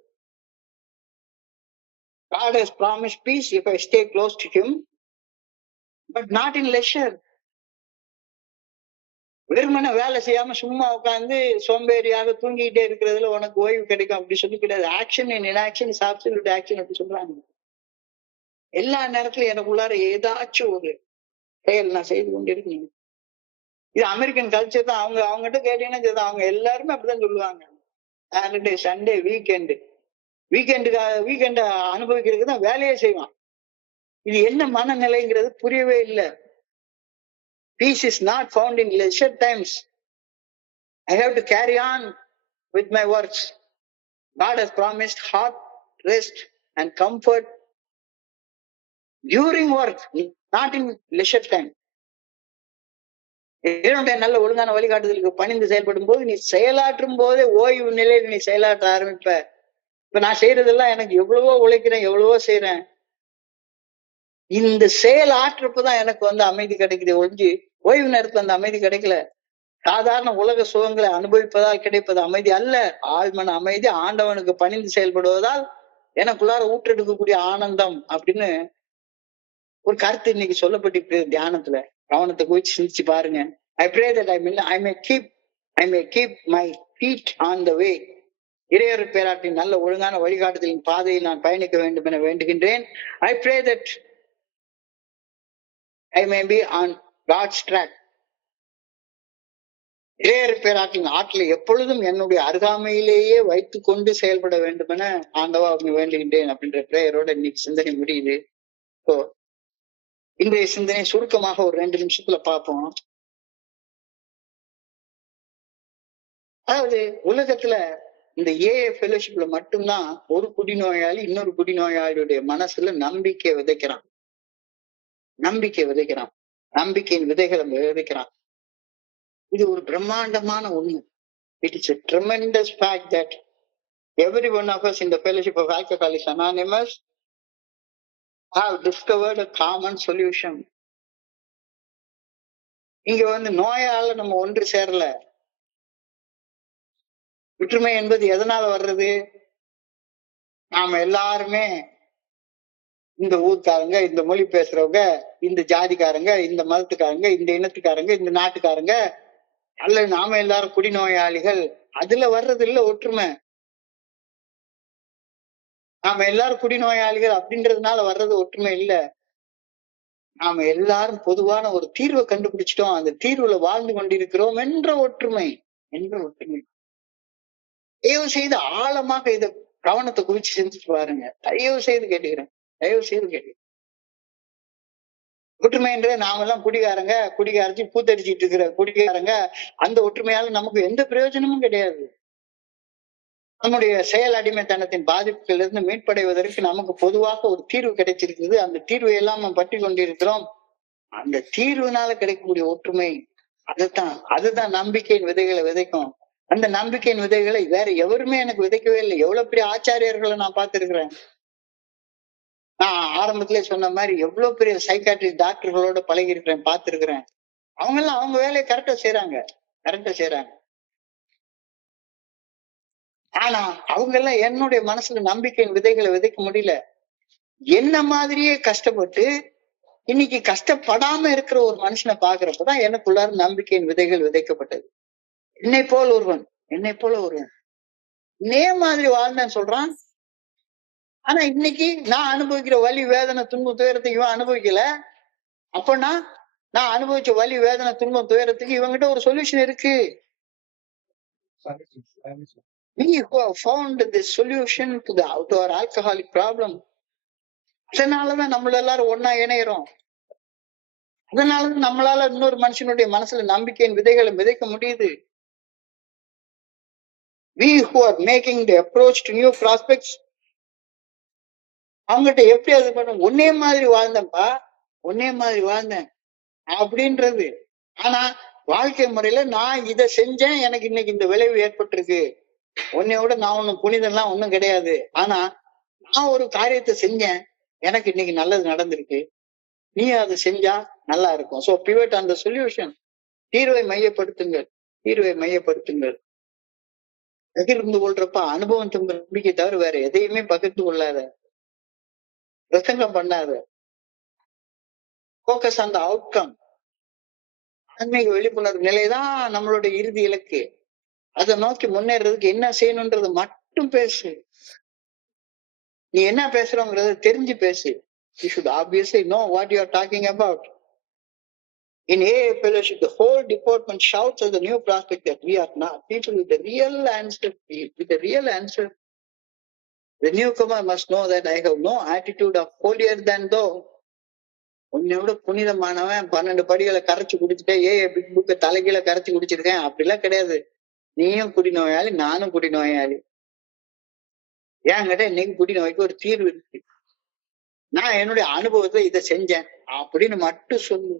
God has promised peace if I stay close to him, but not in leisure. வெறுமன வேலை செய்யாம சும்மா உட்காந்து சோம்பேறியாக தூங்கிட்டே இருக்கிறதுல உனக்கு ஓய்வு கிடைக்கும் அப்படி சொல்லி கிடையாது. Action in inaction is absolute action அப்படி சொல்றாங்க. எல்லா நேரத்திலும் எனக்குள்ளார ஏதாச்சும் ஒரு செயல் நான் செய்து கொண்டிருக்கேன். இது அமெரிக்கன் கல்ச்சர் தான். அவங்ககிட்ட கேட்டீங்கன்னா அவங்க எல்லாருமே அப்படிதான் சொல்லுவாங்க. சாட்டர்டே, சண்டே, வீக்கெண்டு அனுபவிக்கிறதுக்கு தான் வேலையே செய்வான். இது என்ன மனநிலைங்கிறது புரியவே இல்லை. Peace is not found in leisure times. I have to carry on with my works. God has promised heart rest and comfort during work, not in leisure time. என்னுடைய நல்ல ஒழுங்கான வழிகாட்டுதலுக்கு பணிந்து செயல்படும் போது நீ செயலாற்றும் போதே ஓய்வு நிலையில் நீ செயலாற்ற ஆரம்பிப்ப. இப்ப நான் செய்யறதெல்லாம் எனக்கு எவ்வளவோ உழைக்கிறேன், எவ்வளவோ செய்யறேன். இந்த செயல் ஆற்றப்பதான் எனக்கு அமைதி கிடைக்குது ஒழிஞ்சு ஓய்வு நேரத்துல அந்த அமைதி கிடைக்கல. சாதாரண உலக சுகங்களை அனுபவிப்பதால் கிடைப்பது அமைதி அல்ல. ஆழ்மன அமைதி ஆண்டவனுக்கு பணிந்து செயல்படுவதால் எனக்குள்ளார ஊற்றெடுக்கக்கூடிய ஆனந்தம் அப்படின்னு ஒரு கருத்து இன்னைக்கு சொல்லப்பட்டிருக்கு தியானத்துல. கவனத்தை போய் சிந்திச்சு பாருங்க. I pray that I may keep my feet on the way. இறையறற் பேராற்றின் நல்ல ஒழுங்கான வழிகாட்டுதலின் பாதையில் நான் பயணிக்க வேண்டும் என வேண்டுகின்றேன். I pray that I may be on God's track. இறையறற் பேராற்றின் ஆற்றலை எப்பொழுதும் என்னுடைய அருகாமையிலேயே வைத்துக் கொண்டு செயல்பட வேண்டும் என ஆண்டவா வேண்டுகின்றேன் அப்படின்ற பிரேயரோட இன்னைக்கு சிந்தனை முடியுது. ஸோ இன்றைய சிந்தனை சுருக்கமாக ஒரு 2 நிமிஷத்துல பார்ப்போம். அதாவது உலகத்துல இந்த ஏஏ ஃபெலோஷிப்ல மட்டும்தான் ஒரு குடிநோயாளி இன்னொரு குடிநோயாளியுடைய மனசுல நம்பிக்கை விதைக்கிறான். நம்பிக்கையின் விதைகளை விதைக்கிறான். இது ஒரு பிரம்மாண்டமான உண்மை. It is a tremendous fact that every one of us in the Fellowship of Alcoholics Anonymous have discovered a common solution. இங்க நோயால நம்ம ஒன்று சேரல. ஒற்றுமை என்பது எதனால வர்றது? நாம எல்லாருமே இந்த ஊர்க்காரங்க, இந்த மொழி பேசுறவங்க, இந்த ஜாதிக்காரங்க, இந்த மதத்துக்காரங்க, இந்த இனத்துக்காரங்க, இந்த நாட்டுக்காரங்க, அல்லது நாம எல்லாரும் குடிநோயாளிகள், அதுல வர்றது இல்ல ஒற்றுமை. நாம எல்லாரும் குடிநோயாளிகள் அப்படின்றதுனால வர்றது ஒற்றுமை இல்ல. நாம எல்லாரும் பொதுவான ஒரு தீர்வை கண்டுபிடிச்சிட்டோம், அந்த தீர்வுல வாழ்ந்து கொண்டிருக்கிறோம் என்ற ஒற்றுமை. தயவு செய்து ஆழமாக இத கவனத்தை குவிச்சு செஞ்சுட்டு பாருங்க. தயவு செய்து கேட்டுக்கிறேன். ஒற்றுமைன்றது நாமெல்லாம் குடிகாரங்க, குடிகாரச்சு பூத்தடிச்சிட்டு இருக்கிற குடிகாரங்க, அந்த ஒற்றுமையால நமக்கு எந்த பிரயோஜனமும் கிடையாது. நம்முடைய செயல் அடிமைத்தனத்தின் பாதிப்புகள் இருந்து மீட்படைவதற்கு நமக்கு பொதுவாக ஒரு தீர்வு கிடைச்சிருக்குது. அந்த தீர்வை எல்லாம் நம்ம பற்றி கொண்டிருக்கிறோம். அந்த தீர்வுனால கிடைக்கக்கூடிய ஒற்றுமை, அதுதான் நம்பிக்கையின் விதைகளை விதைக்கும். அந்த நம்பிக்கையின் விதைகளை வேற எவருமே எனக்கு விதைக்கவே இல்லை. எவ்வளவு பெரிய ஆச்சாரியர்களை நான் பார்த்திருக்கிறேன். நான் ஆரம்பத்திலே சொன்ன மாதிரி எவ்வளவு பெரிய சைக்காட்ரிஸ்ட் டாக்டர்களோட பழகி இருக்கிறேன், பார்த்திருக்கிறேன். அவங்க எல்லாம் அவங்க வேலையை கரெக்டா செய்யறாங்க. ஆனா அவங்க எல்லாம் என்னுடைய மனசுல நம்பிக்கையின் விதைகளை விதைக்க முடியல. என்ன மாதிரியே கஷ்டப்பட்டு இன்னைக்கு கஷ்டப்படாம இருக்கிற ஒரு மனுஷனை பாக்குறப்பதான் எனக்குள்ளார நம்பிக்கையின் விதைகள் விதைக்கப்பட்டது. என்னை போல ஒருவன் இதே மாதிரி வாழ்ந்தேன்னு சொல்றான். ஆனா இன்னைக்கு நான் அனுபவிக்கிற வலி, வேதனை, துன்பம், துயரத்துக்கு இவன் அனுபவிக்கல. அப்பனா நான் அனுபவிச்ச வலி, வேதனை, துன்பம், துயரத்துக்கு இவங்கிட்ட ஒரு சொல்யூஷன் இருக்கு. We who have found the solution to our alcoholic problem. அதனாலதான் நம்மள எல்லாரும் ஒன்னா இணையறோம். அதனாலதான் நம்மளால இன்னொரு மனுஷனுடைய மனசுல நம்பிக்கையின் விதைகளை விதைக்க முடியுது. We who are making the approach to new prospects, அவங்ககிட்ட எப்படி அது பண்ணும்? ஒன்னே மாதிரி வாழ்ந்தேன் அப்படின்றது. ஆனா வாழ்க்கை முறையில நான் இதை செஞ்சேன், எனக்கு இன்னைக்கு இந்த விளைவு ஏற்பட்டிருக்கு. உன்னையோட நான் ஒண்ணும் புனிதெல்லாம் ஒண்ணும் கிடையாது. ஆனா நான் ஒரு காரியத்தை செஞ்சேன், எனக்கு இன்னைக்கு நல்லது நடந்திருக்கு. நீ அதை செஞ்சா நல்லா இருக்கும். So pivot on the solution. தீர்வை மையப்படுத்துங்கள். பகிர்ந்து கொள்றப்ப அனுபவம் நம்பிக்கை தவிர வேற எதையுமே பகிர்ந்து கொள்ளாத, பிரசங்கம் பண்ணாத. Focus on the outcome. ஆன்மீக விழிப்புணர்வு நிலைதான் நம்மளுடைய இறுதி இலக்கு. அதை நோக்கி முன்னேறதுக்கு என்ன செய்யணும்ன்றது மட்டும் பேசு. நீ என்ன பேசுறோங்கிறத தெரிஞ்சு பேசு. You should obviously know what you are talking about. In AA Fellowship, the whole department shouts at the new prospect that we are not people with the real answer. The newcomer must know that I have no attitude of holier than thou. உன்னையோட புனிதமானவன் 12 படிகளை கரைச்சு குடிச்சுட்டேன், big புக்க தலைகீழ கரைச்சு குடிச்சிருக்கேன் அப்படிலாம் கிடையாது. நீயும் குடிநோயாளி, நானும் குடிநோயாளி. ஏங்கிட்ட இன்னைக்கு குடிநோய்க்கு ஒரு தீர்வு இருக்கு. நான் என்னுடைய அனுபவத்தை இதை செஞ்சேன் அப்படின்னு மட்டும் சொல்லு.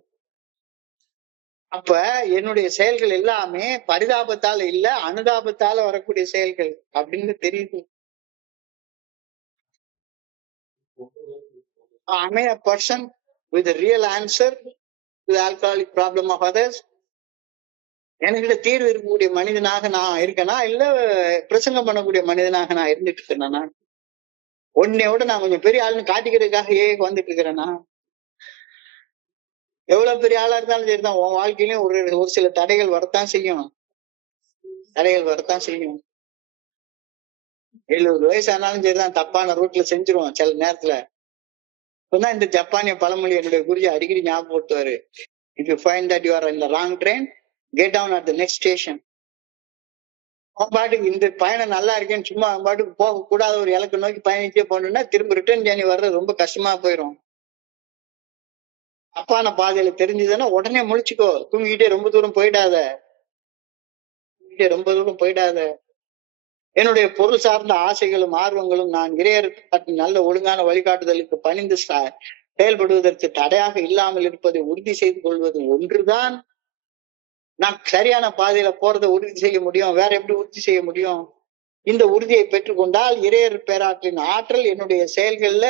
அப்ப என்னுடைய செயல்கள் எல்லாமே பரிதாபத்தால இல்ல, அனுதாபத்தால வரக்கூடிய செயல்கள் அப்படின்னு தெரியுது. Am I a person with a real answer to the alcoholic problem of others? என்கிட்ட தீர்வு இருக்கக்கூடிய மனிதனாக நான் இருக்கேனா, இல்ல பிரசங்கம் பண்ணக்கூடிய மனிதனாக நான் இருந்துட்டு இருக்கேனா? உன்னையோட நான் கொஞ்சம் பெரிய ஆளுன்னு காட்டிக்கிறதுக்காக வந்துட்டு இருக்கிறேன்னா? எவ்வளவு பெரிய ஆளா இருந்தாலும் சரிதான், உன் வாழ்க்கையிலும் ஒரு சில தடைகள் வரத்தான் செய்யும். 70 வயசு ஆனாலும் சரிதான், தப்பான ரூட்ல செஞ்சிருவோம் சில நேரத்துல. இப்பதான் இந்த ஜப்பானிய பழமொழி என்னுடைய குருஜி அடிக்கடி ஞாபகப்படுத்துவாரு. If you find that you are in the wrong train, get down at the next station. பாட்டுக்கு இந்த பயணம் நல்லா இருக்கேன்னு சும்மா பாட்டுக்கு போக கூடாத ஒரு இலக்கு நோக்கி பயணிச்சே போனோம்னா திரும்ப ரிட்டர்ன் ஜேர்னி வர்றது ரொம்ப கஷ்டமா போயிடும். அப்பான பாதையில தெரிஞ்சதுன்னா உடனே முழிச்சுக்கோ. தூங்கிட்டே ரொம்ப தூரம் போயிடாத. என்னுடைய பொருள் சார்ந்த ஆசைகளும் ஆர்வங்களும் நான் இறையர் நல்ல ஒழுங்கான வழிகாட்டுதலுக்கு பணிந்து செயல்படுவதற்கு தடையாக இல்லாமல் இருப்பதை உறுதி செய்து கொள்வது ஒன்றுதான் நான் சரியான பாதையில போறதை உறுதி செய்ய முடியும். வேற எப்படி உறுதி செய்ய முடியும்? இந்த உறுதியை பெற்றுக்கொண்டால் இறையர் பேராற்றின் ஆற்றல் என்னுடைய செயல்கள்ல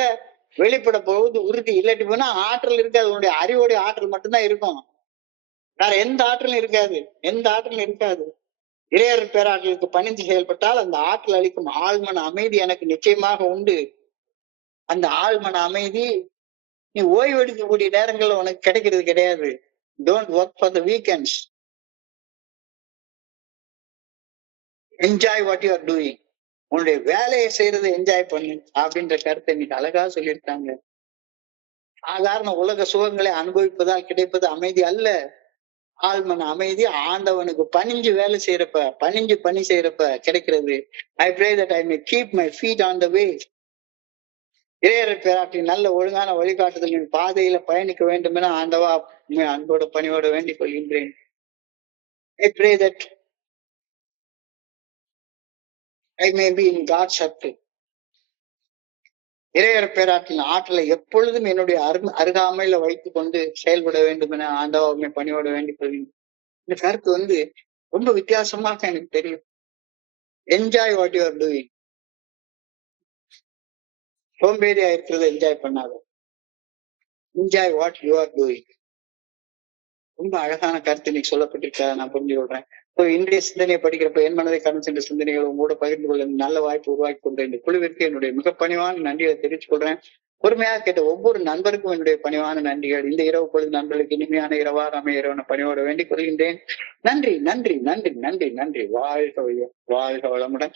வெளிப்பட போவது உறுதி. இல்லாட்டி போனா ஆற்றல் இருக்காது. உன்னுடைய அறிவுடைய ஆற்றல் மட்டும்தான் இருக்கும். வேற எந்த ஆற்றலும் இருக்காது. எந்த ஆற்றலும் இருக்காது. இறையர் பேராற்றலுக்கு பணிந்து செயல்பட்டால் அந்த ஆற்றல் அளிக்கும் ஆழ்மன அமைதி எனக்கு நிச்சயமாக உண்டு. அந்த ஆழ்மன அமைதி நீ ஓய்வு எடுக்கக்கூடிய நேரங்கள்ல உனக்கு கிடைக்கிறது கிடையாது. Don't work for the weekends. Enjoy what you are doing. உன்னுடைய வேலையை செய்யறதை என்ஜாய் பண்ணு அப்படின்ற கருத்தை இன்னைக்கு அழகா சொல்லியிருக்காங்க. சாதாரண உலக சுகங்களை அனுபவிப்பதால் கிடைப்பது அமைதி அல்ல. ஆழ்மன அமைதி ஆண்டவனுக்கு பணிஞ்சு வேலை செய்யறப்ப, பணிஞ்சு பணி செய்யறப்ப கிடைக்கிறது. I pray that I may keep my feet on the way. இறையர் பேராற்றின் நல்ல ஒழுங்கான வழிகாட்டுதலின் பாதையில பயணிக்க வேண்டும் என ஆண்டவா அன்போட பணியோட வேண்டிக் கொள்கின்றேன். I pray that I may be in God's circle. இறையர் பேராற்றின் ஆற்றலை எப்பொழுதும் என்னுடைய அருகாமையில வைத்துக் கொண்டு செயல்பட வேண்டும் என ஆண்டவா பணியோட வேண்டிக் கொள்கின்றேன். இந்த கருத்து ரொம்ப வித்தியாசமாக எனக்கு தெரியும். Enjoy what you are doing. சோம்பேறியா இருக்கிறத என்ஜாய் பண்ணாத. Enjoy what you are doing. ரொம்ப அழகான கருத்து இன்னைக்கு சொல்லப்பட்டிருக்க நான் புரிஞ்சு கொள்றேன். இன்றைய சிந்தனையை படிக்கிறப்ப என் மனதை கடந்து சென்ற சிந்தனைகள் உங்களோட பகிர்ந்து கொள்ள நல்ல வாய்ப்பு உருவாக்கி கொண்ட இந்த குழுவிற்கு என்னுடைய மிக பணிவான நன்றிகளை தெரிவித்துக் கொள்றேன். பொறுமையாக கேட்ட ஒவ்வொரு நண்பருக்கும் என்னுடைய பணிவான நன்றிகள். இந்த இரவு பொழுது நண்பர்களுக்கு இனிமையான இரவாக அமைய இரவன பணியோட வேண்டிக் கொள்கின்றேன். நன்றி நன்றி நன்றி நன்றி நன்றி. வாழ்க வளமுடன்.